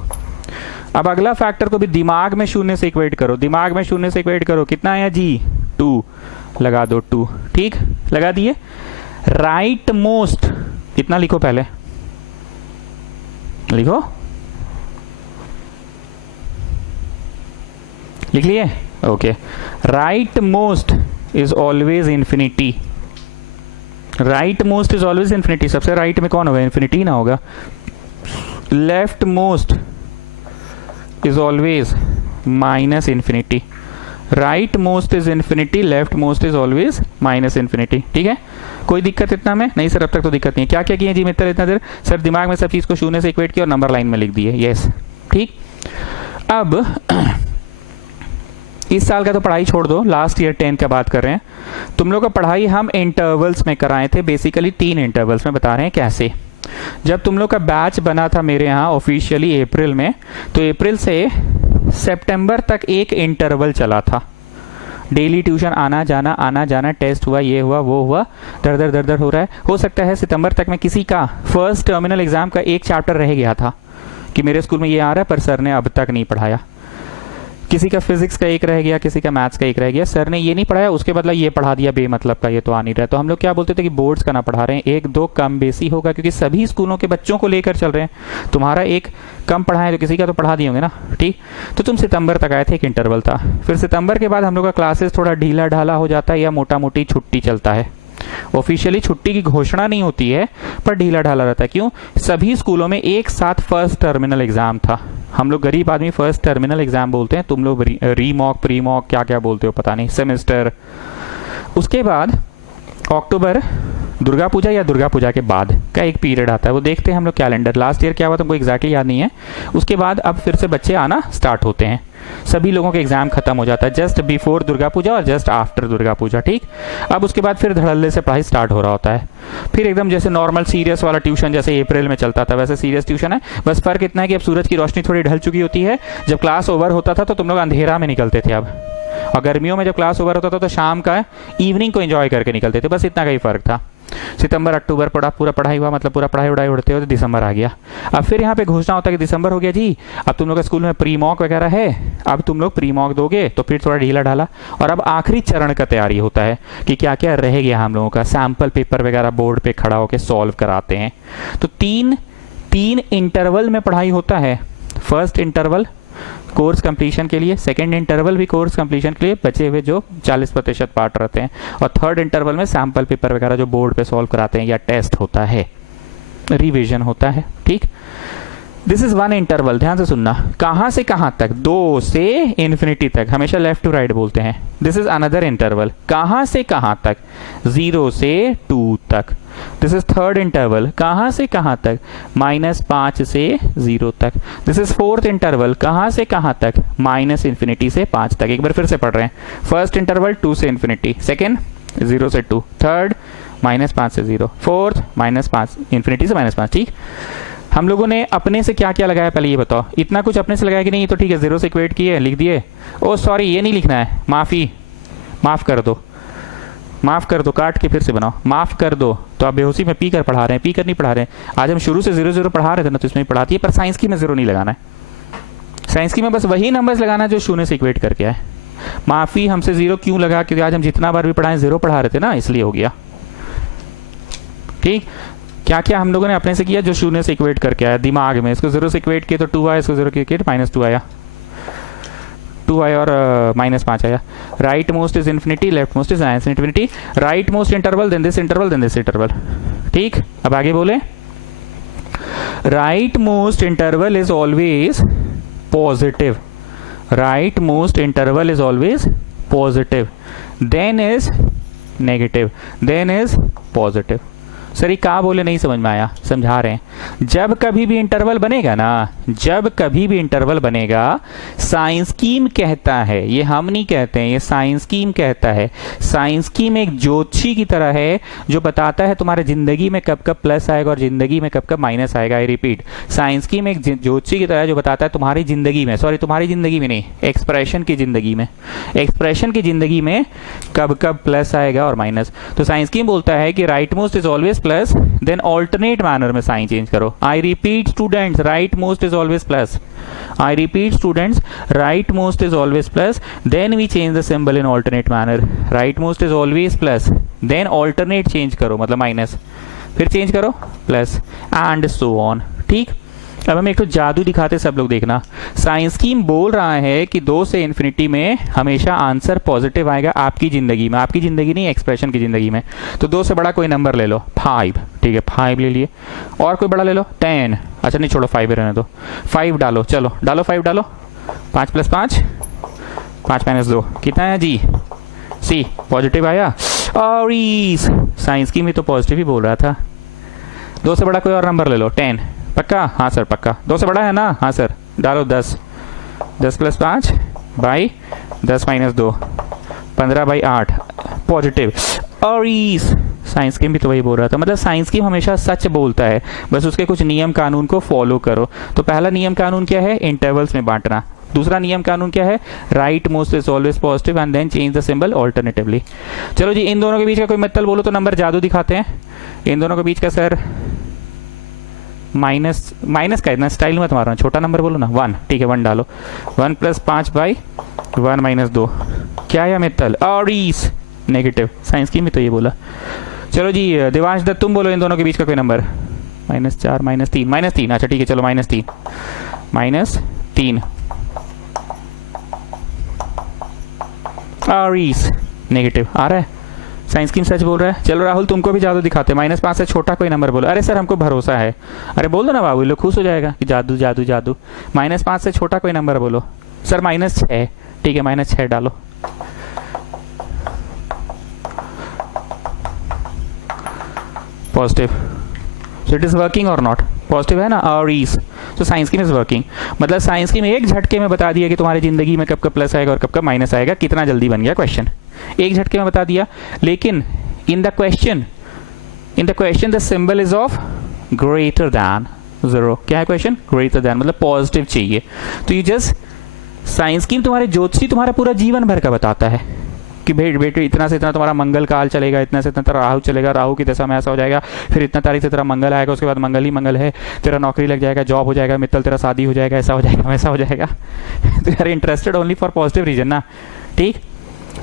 अब अगला फैक्टर को भी दिमाग में 0 से इक्वेट करो, दिमाग में 0 से इक्वेट करो। कितना आया जी? 2 लगा दो, 2। ठीक, लगा दिए। राइट मोस्ट कितना लिखो, पहले लिखो, लिख लिए? Okay, right most is always infinity. Right most is always infinity. सबसे राइट में कौन होगा? इंफिनिटी ना होगा। Left most is always minus infinity. Right most is infinity, left most is always minus infinity. ठीक है, कोई दिक्कत इतना में नहीं सर? अब तक तो दिक्कत नहीं। क्या क्या किए जी मित्र इतना देर? सर दिमाग में सब चीज को 0 से इक्वेट किया और नंबर लाइन में लिख दिए। यस, ठीक। अब इस साल का तो पढ़ाई छोड़ दो, लास्ट ईयर 10 का बात कर रहे हैं। तुम लोग का पढ़ाई हम इंटरवल्स में कराए थे, बेसिकली 3 इंटरवल्स में बता रहे हैं कैसे। जब तुम लोग का बैच बना था मेरे यहाँ ऑफिशियली अप्रैल में, तो अप्रैल से सितंबर तक एक इंटरवल चला था। डेली ट्यूशन आना जाना, टेस्ट हुआ, ये हुआ वो हुआ, दर दर हो रहा है। हो सकता है सितंबर तक में किसी का फर्स्ट टर्मिनल एग्जाम का एक चैप्टर रह गया था कि मेरे स्कूल में ये आ रहा है पर सर ने अब तक नहीं पढ़ाया। किसी का फिजिक्स का एक रह गया, किसी का मैथ्स का एक रह गया, सर ने ये नहीं पढ़ाया, उसके बदला ये पढ़ा दिया बेमतलब का, ये तो आ नहीं रहा। तो हम लोग क्या बोलते थे कि बोर्ड्स का ना पढ़ा रहे हैं, 1-2 कम बेसी होगा, क्योंकि सभी स्कूलों के बच्चों को लेकर चल रहे हैं। तुम्हारा एक कम पढ़ाए तो किसी का तो पढ़ा दिए होंगे ना। ठीक, तो तुम सितंबर तक आए थे, एक इंटरवल था। फिर सितंबर के बाद हम लोग का क्लासेस थोड़ा ढीला ढाला हो जाता है, या मोटा मोटी छुट्टी चलता है। ऑफिशियली छुट्टी की घोषणा नहीं होती है पर ढीला ढाला रहता है। क्यों? सभी स्कूलों में एक साथ फर्स्ट टर्मिनल एग्जाम था। हम लोग गरीब आदमी फर्स्ट टर्मिनल एग्जाम बोलते हैं, तुम लोग रीमॉक प्रीमॉक क्या क्या बोलते हो पता नहीं, सेमेस्टर। उसके बाद अक्टूबर दुर्गा पूजा या दुर्गा पूजा के बाद का एक पीरियड आता है, वो देखते हैं हम लोग कैलेंडर। लास्ट ईयर क्या हुआ तुमको एग्जैक्टली याद नहीं है। उसके बाद अब फिर से बच्चे आना स्टार्ट होते हैं, सभी लोगों के एग्जाम खत्म हो जाता है जस्ट बिफोर दुर्गा पूजा और जस्ट आफ्टर दुर्गा पूजा। ठीक, अब उसके बाद फिर धड़ल्ले से पढ़ाई स्टार्ट हो रहा होता है। फिर एकदम जैसे नॉर्मल सीरियस वाला ट्यूशन जैसे अप्रैल में चलता था वैसे सीरियस ट्यूशन है। बस फर्क इतना है कि अब सूरज की रोशनी थोड़ी ढल चुकी होती है। जब क्लास ओवर होता था तो तुम लोग अंधेरा में निकलते थे अब, और गर्मियों में जब क्लास ओवर होता था तो शाम का इवनिंग को एंजॉय करके निकलते थे। बस इतना का ही फर्क था। सितंबर अक्टूबर पूरा पढ़ाई हुआ, मतलब पूरा पढ़ाई उड़ाई उड़ते हुए दिसंबर आ गया। अब फिर यहाँ पे घोषणा होता है कि दिसंबर हो गया जी, अब तुम लोग के स्कूल में प्री मॉक वगैरह है, अब तुम लोग प्री मॉक दोगे। तो फिर थोड़ा ढीला ढाला, और अब आखिरी चरण का तैयारी होता है कि क्या क्या रह गया हम लोगों का। सैंपल पेपर वगैरह बोर्ड पे खड़ा होकर सॉल्व कराते हैं। तो तीन इंटरवल में पढ़ाई होता है। फर्स्ट इंटरवल कोर्स कंप्लीशन के लिए, सेकंड इंटरवल भी कोर्स कंप्लीशन के लिए, बचे हुए जो 40% पार्ट रहते हैं, और थर्ड इंटरवल में सैंपल पेपर वगैरह जो बोर्ड पे सॉल्व कराते हैं या टेस्ट होता है, रिवीजन होता है। ठीक, दिस इज वन इंटरवल, ध्यान से सुनना, कहां से कहां तक, 2 से इन्फिनिटी तक, हमेशा लेफ्ट टू राइट बोलते हैं। दिस इज अनदर इंटरवल, कहां से कहां तक, 0 से 2 तक। दिस इज थर्ड इंटरवल, कहां से कहां तक, -5 से 0 तक। दिस इज फोर्थ इंटरवल, कहां से कहां तक, -इन्फिनिटी से 5 तक। एक बार फिर से पढ़ रहे हैं। फर्स्ट इंटरवल 2 से इन्फिनिटी, सेकेंड 0 से 2, थर्ड -5 से 0, फोर्थ -5 इन्फिनिटी से -5। ठीक, हम लोगों ने अपने से क्या क्या लगाया पहले ये बताओ। इतना कुछ अपने से लगाया कि नहीं? तो ठीक है, 0 से इक्वेट किए, लिख दिए। ओ सॉरी, ये नहीं लिखना है, माफ़ी, माफ़ कर दो, माफ़ कर दो, काट के फिर से बनाओ, माफ़ कर दो। तो आप बेहोशी में पी कर पढ़ा रहे हैं, पी कर नहीं पढ़ा रहे हैं। आज हम शुरू से 0 0 पढ़ा रहे थे ना, तो इसमें पढ़ाती है, पर साइंस की में 0 नहीं लगाना है। साइंस की में बस वही नंबर्स लगाना है जो शून्य से इक्वेट करके आए। माफ़ी, हमसे 0 क्यों लगा? क्योंकि आज हम जितना बार भी पढ़ाएं 0 पढ़ा रहे थे ना, इसलिए हो गया। ठीक, क्या क्या हम लोगों ने अपने से किया जो शून्य से इक्वेट करके आया दिमाग में। इसको 0 से इक्वेट किया तो 2 आया, इसको 0 से इक्वेट -2 आया, 2 आया और -5 आया। Right most is infinity, left most is infinity. Right most interval, then this interval, then this interval. ठीक, अब आगे बोले। Right most interval is always positive, right most interval is always positive, then is negative, then is positive. Sir ये क्या बोले, नहीं समझ में आया? समझा रहे हैं। जब कभी भी इंटरवल बनेगा ना, जब कभी भी इंटरवल बनेगा, साइंस स्कीम कहता है, ये हम नहीं कहते हैं, ये साइंस स्कीम कहता है। साइंस स्कीम एक ज्योतिषी की तरह है जो बताता है तुम्हारे जिंदगी में कब कब प्लस आएगा और जिंदगी में कब कब माइनस आएगा। आई रिपीट, साइंस स्कीम एक ज्योतिषी की तरह है जो बताता है तुम्हारी जिंदगी में, सॉरी तुम्हारी जिंदगी में नहीं, एक्सप्रेशन की जिंदगी में, एक्सप्रेशन की जिंदगी में कब कब प्लस आएगा और माइनस। तो साइंस स्कीम बोलता है कि right most is always plus, then alternate manner में साइन चेंज करो। I repeat students, right most is always plus. I repeat students, right most is always plus, then we change the symbol in alternate manner. Right most is always plus, then alternate change करो, मतलब minus, फिर change करो plus, and so on. ठीक, अब हम एक तो जादू दिखाते, सब लोग देखना। साइंस स्कीम बोल रहा है कि 2 से इन्फिनिटी में हमेशा आंसर पॉजिटिव आएगा आपकी जिंदगी में, आपकी जिंदगी नहीं, एक्सप्रेशन की जिंदगी में। तो 2 से बड़ा कोई नंबर ले लो, 5, ठीक है 5 ले लिए, और कोई बड़ा ले लो 10, अच्छा नहीं छोड़ो 5 रहने दो, 5 डालो, चलो डालो 5 डालो, 5 + 5, 5 - 2 कितना है जी? सी, पॉजिटिव आया। और साइंस की में तो पॉजिटिव ही बोल रहा था। 2 से बड़ा कोई और नंबर ले लो, 10, पक्का? हाँ सर पक्का। 2 से बड़ा है ना? हाँ सर, डालो 10, 10 + 5 बाई 10 - 2, 15/8 पॉजिटिव। और साइंस की भी तो वही बोल रहा था, मतलब साइंस की हमेशा सच बोलता है, बस उसके कुछ नियम कानून को फॉलो करो। तो पहला नियम कानून क्या है? इंटरवल्स में बांटना। दूसरा नियम कानून क्या है? Right most is always positive and then change the symbol alternatively. चलो जी, इन दोनों के बीच का कोई मतलब बोलो तो नंबर जादू दिखाते हैं। इन दोनों के बीच का सर माइनस का, इतना स्टाइल मत मारो, छोटा नंबर बोलो ना, 1, ठीक है 1 डालो, 1 + 5/1 - 2 क्या है मित्तल? और नेगेटिव। साइंस की में तो ये बोला। चलो जी देवांश दत्त, तुम बोलो इन दोनों के बीच का कोई नंबर। -4 -3 -3, अच्छा ठीक है चलो -3 -3 और नेगेटिव आ रहा है। साइंस की सच बोल रहा है। चलो राहुल तुमको भी जादू दिखाते, -5 से छोटा कोई नंबर बोलो। अरे सर हमको भरोसा है, अरे बोल दो ना बाबू, लोग खुश हो जाएगा कि जादू जादू जादू। -5 से छोटा कोई नंबर बोलो। सर -6, ठीक है -6 डालो, positive. So it is working और नॉट? पॉजिटिव है ना। और तो साइंस की इज वर्किंग, मतलब साइंस की में एक झटके में बता दिया कि तुम्हारी जिंदगी में कब कब प्लस आएगा और कब कब माइनस आएगा। कितना जल्दी बन गया क्वेश्चन, एक झटके में बता दिया। लेकिन इन the question the symbol is of greater than 0। क्या है क्वेश्चन? ग्रेटर दैन, मतलब पॉजिटिव चाहिए। तो ये जस्ट साइंस की तुम्हारे ज्योतिषी तुम्हारा पूरा जीवन भर का बताता है कि बेटे इतना से इतना तुम्हारा मंगल काल चलेगा, इतना से इतना राहु चलेगा, राहु की दशा में ऐसा हो जाएगा, फिर इतना तारीख से तेरा मंगल आएगा, उसके बाद मंगल ही मंगल है, तेरा नौकरी लग जाएगा, जॉब हो जाएगा, मित्तल तेरा शादी हो जाएगा, ऐसा हो जाएगा वैसा हो जाएगा। तो यार interested only for positive region ना। ठीक,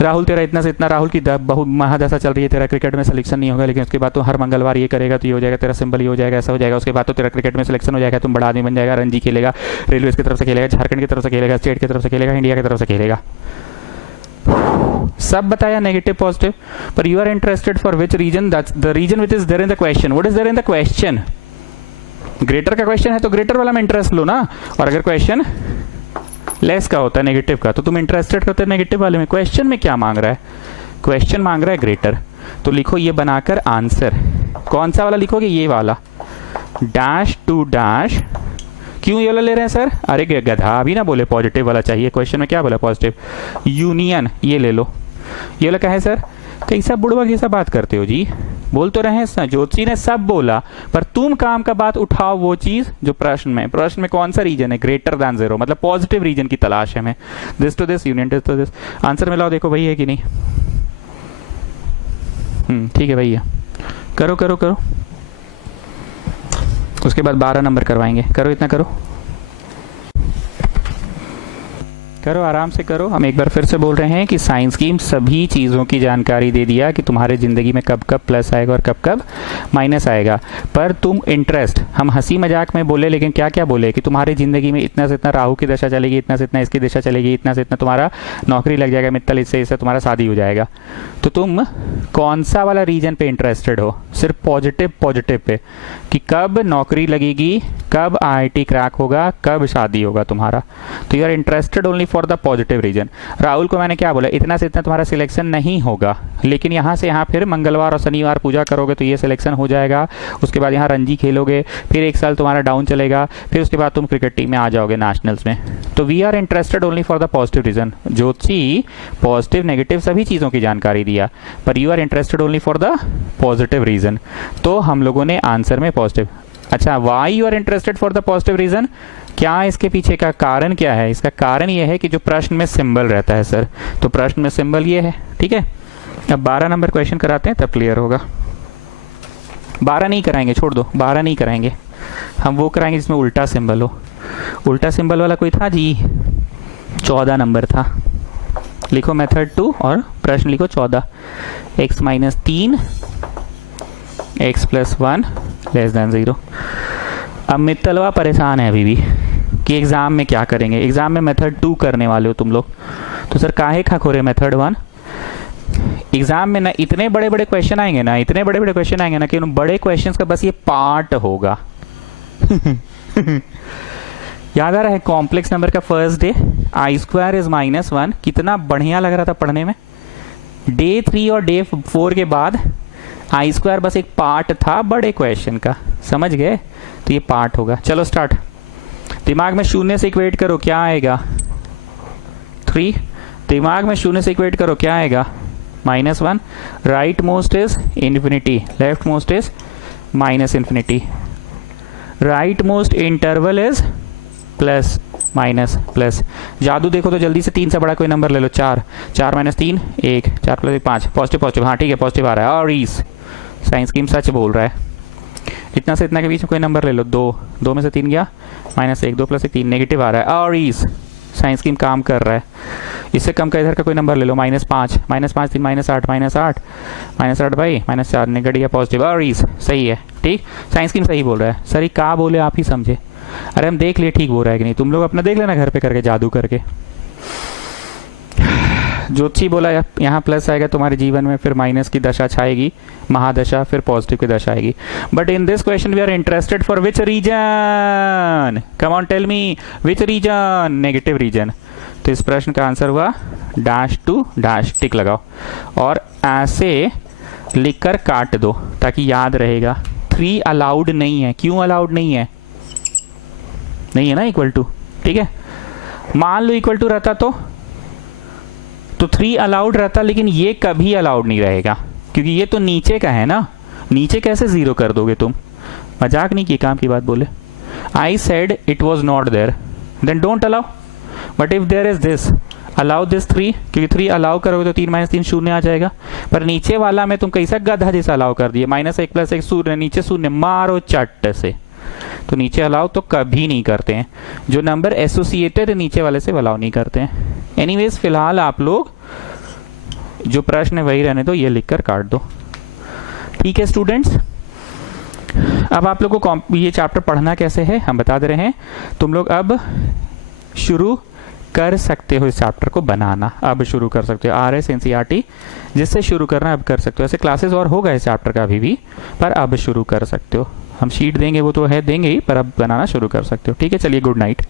राहुल तेरा इतना से इतना, राहुल की बहुत महादशा चल रही है, तेरा क्रिकेट में सिलेक्शन नहीं होगा, लेकिन उसके बाद तो हर मंगलवार ये करेगा तो ये हो जाएगा, तेरा सिंबल ये हो जाएगा, ऐसा हो जाएगा, उसके बाद तो तेरा क्रिकेट में सिलेक्शन हो जाएगा, तुम बड़ा आदमी बन जाएगा, रणजी खेलेगा, रेलवे की तरफ से खेलेगा, झारखंड की तरफ से खेलेगा, स्टेट की तरफ से खेलेगा, इंडिया की तरफ से खेलेगा। सब बताया नेगेटिव पॉजिटिव, पर you are interested for which region? That's the region which is there in the question. What is there in the question? Greater का क्वेश्चन है तो ग्रेटर वाला में इंटरेस्ट लो ना, और अगर क्वेश्चन लेस का होता है नेगेटिव का तो तुम इंटरेस्टेड होते नेगेटिव वाले में। क्वेश्चन में क्या मांग रहा है, क्वेश्चन मांग रहा है ग्रेटर, तो लिखो ये बनाकर आंसर। कौन सा वाला लिखोगे, ये वाला, डैश टू डैश। क्यों ये वाला ले रहे हैं सर, अरे गधा अभी ना बोले पॉजिटिव वाला चाहिए, क्वेश्चन में क्या बोला पॉजिटिव, यूनियन, ये ले लो। ये वाला क्या है सर, कैसा बुढ़वा कैसा बात करते हो जी, बोल तो रहे हैं, ज्योतिषी ने सब बोला, पर तुम काम का बात उठाओ वो चीज जो प्रश्न में कौन सा रीजन है, ग्रेटर देन 0, मतलब पॉजिटिव रीजन की तलाश है हमें। This to this, union this to this. Answer मिलाओ, देखो वही है कि नहीं। ठीक है भैया, करो करो करो, उसके बाद 12 नंबर करवाएंगे। करो, इतना करो, करो आराम से करो। हम एक बार फिर से बोल रहे हैं कि साइंस की सभी चीज़ों की जानकारी दे दिया कि तुम्हारे ज़िंदगी में कब कब प्लस आएगा और कब कब माइनस आएगा, पर तुम इंटरेस्ट, हम हंसी मजाक में बोले लेकिन क्या क्या बोले कि तुम्हारी ज़िंदगी में इतना से इतना राहु की दशा चलेगी, इतना से इतना इसकी दशा चलेगी, इतना से इतना तुम्हारा नौकरी लग जाएगा, मित्तल इससे तुम्हारा शादी हो जाएगा। तो तुम कौन सा वाला रीजन पे इंटरेस्टेड हो, सिर्फ पॉजिटिव पॉजिटिव पे कि कब नौकरी लगेगी, कब IIT क्रैक होगा, कब शादी होगा तुम्हारा, तो you are interested only for the positive region. Rahul को मैंने क्या बोला, इतना से इतना तुम्हारा सिलेक्शन नहीं होगा, लेकिन यहाँ से यहाँ फिर मंगलवार और शनिवार पूजा करोगे तो ये सिलेक्शन हो जाएगा। उसके बाद यहाँ रणजी खेलोगे, फिर 1 साल तुम्हारा डाउन चलेगा, फिर उसके बाद तुम क्रिकेट टीम में आ जाओगे नेशनल्स में। तो we are interested only for the positive region. ज्योतिषी पॉजिटिव नेगेटिव सभी चीज़ों की जानकारी दिया, पर you are interested only for the positive region, तो हम लोगों ने आंसर में पॉजिटिव। अच्छा, why you are interested for the positive region, क्या इसके पीछे का कारण क्या है, इसका कारण ये है कि जो प्रश्न में सिंबल रहता है सर, तो प्रश्न में सिंबल ये है, ठीक है। अब 12 नंबर क्वेश्चन कराते हैं तब क्लियर होगा। 12 नहीं कराएंगे, छोड़ दो, 12 नहीं कराएंगे, हम वो कराएंगे जिसमें उल्टा सिंबल हो। उल्टा सिंबल वाला कोई था जी, 14 नंबर था। लिखो मेथड 2 और प्रश्न लिखो 14। x - 3 x + 1 < 0। अब मित्तलवा परेशान है अभी भी कि एग्ज़ाम में क्या करेंगे। एग्ज़ाम में मेथड 2 करने वाले हो तुम लोग, तो सर काहे खखोरे मेथड 1। एग्ज़ाम में ना इतने बड़े बड़े क्वेश्चन आएंगे ना, इतने बड़े बड़े क्वेश्चन आएंगे ना कि उन बड़े क्वेश्चंस का बस ये पार्ट होगा। याद आ रहा है कॉम्प्लेक्स नंबर का फर्स्ट डे, I² = -1, कितना बढ़िया लग रहा था पढ़ने में। डे 3 और डे 4 के बाद I² बस एक पार्ट था बड़े क्वेश्चन का, समझ गए, तो ये पार्ट होगा। चलो स्टार्ट। दिमाग में 0 से इक्वेट करो, क्या आएगा 3। दिमाग में 0 से इक्वेट करो, क्या आएगा -1। Right most is infinity, left most is -infinity. Right most interval is plus minus plus. जादू देखो तो जल्दी से 3 से बड़ा कोई नंबर ले लो, 4 4 - 3 1, 4 + 1 5। पॉजिटिव पॉजिटिव, हाँ ठीक है पॉजिटिव आ रहा है। और इस साइंस की सच बोल रहा है। इतना से इतना के बीच में कोई नंबर ले लो, 2 2 में से 3 गया -1, 2 + 1 3, नेगेटिव आ रहा है। और इस साइंस की काम कर रहा है। इससे कम का इधर का कोई नंबर ले लो, -5 -5 3 -8 -8 भाई -4 नेगेटिव या पॉजिटिव। और इस सही है, ठीक, साइंस की सही बोल रहा है। सर ये क्या बोले आप ही समझे। अरे हम देख लिए ठीक बोल रहा है कि नहीं, तुम लोग अपना देख लेना घर पे करके जादू करके। ज्योतिषी बोला यहाँ प्लस आएगा तुम्हारे जीवन में, फिर माइनस की दशा छाएगी, महादशा, फिर पॉजिटिव की दशा आएगी। But in this question we are interested for which region, come on tell me which region, negative region. तो इस प्रश्न का आंसर हुआ -2 टिक लगाओ और ऐसे लिखकर काट दो ताकि याद रहेगा। 3 अलाउड नहीं है, क्यों अलाउड नहीं है, नहीं है ना इक्वल टू, ठीक है। मान लो इक्वल टू रहता तो 3 अलाउड रहता, लेकिन ये कभी अलाउड नहीं रहेगा क्योंकि ये तो नीचे का है ना, नीचे कैसे 0 कर दोगे तुम, मजाक नहीं किए, काम की बात बोले। I said it was not there, then don't allow, but if there is this, allow this 3, क्योंकि 3 अलाउ करोगे तो 3 - 3 0 आ जाएगा। पर नीचे वाला में तुम कैसा गधा जैसा अलाउ कर दिए, -1 + 1 0, नीचे 0 मारो चट से, तो नीचे अलाउ तो कभी नहीं करते हैं। जो नंबर एसोसिएटेड नीचे वाले से अलाउ नहीं करते हैं। एनीवेज फिलहाल आप लोग जो प्रश्न है वही रहने दो, ये लिखकर काट दो, ठीक है स्टूडेंट्स। अब आप लोगों को ये चैप्टर पढ़ना कैसे है हम बता दे रहे हैं। तुम लोग अब शुरू कर सकते हो इस चैप्टर को बनाना, अब शुरू कर सकते हो। RS NCERT जिससे शुरू करना अब कर सकते हो। ऐसे क्लासेस और होगा इस चैप्टर का अभी भी, पर अब शुरू कर सकते हो। हम शीट देंगे वो तो है देंगे ही, पर अब बनाना शुरू कर सकते हो। ठीक है, चलिए गुड नाइट।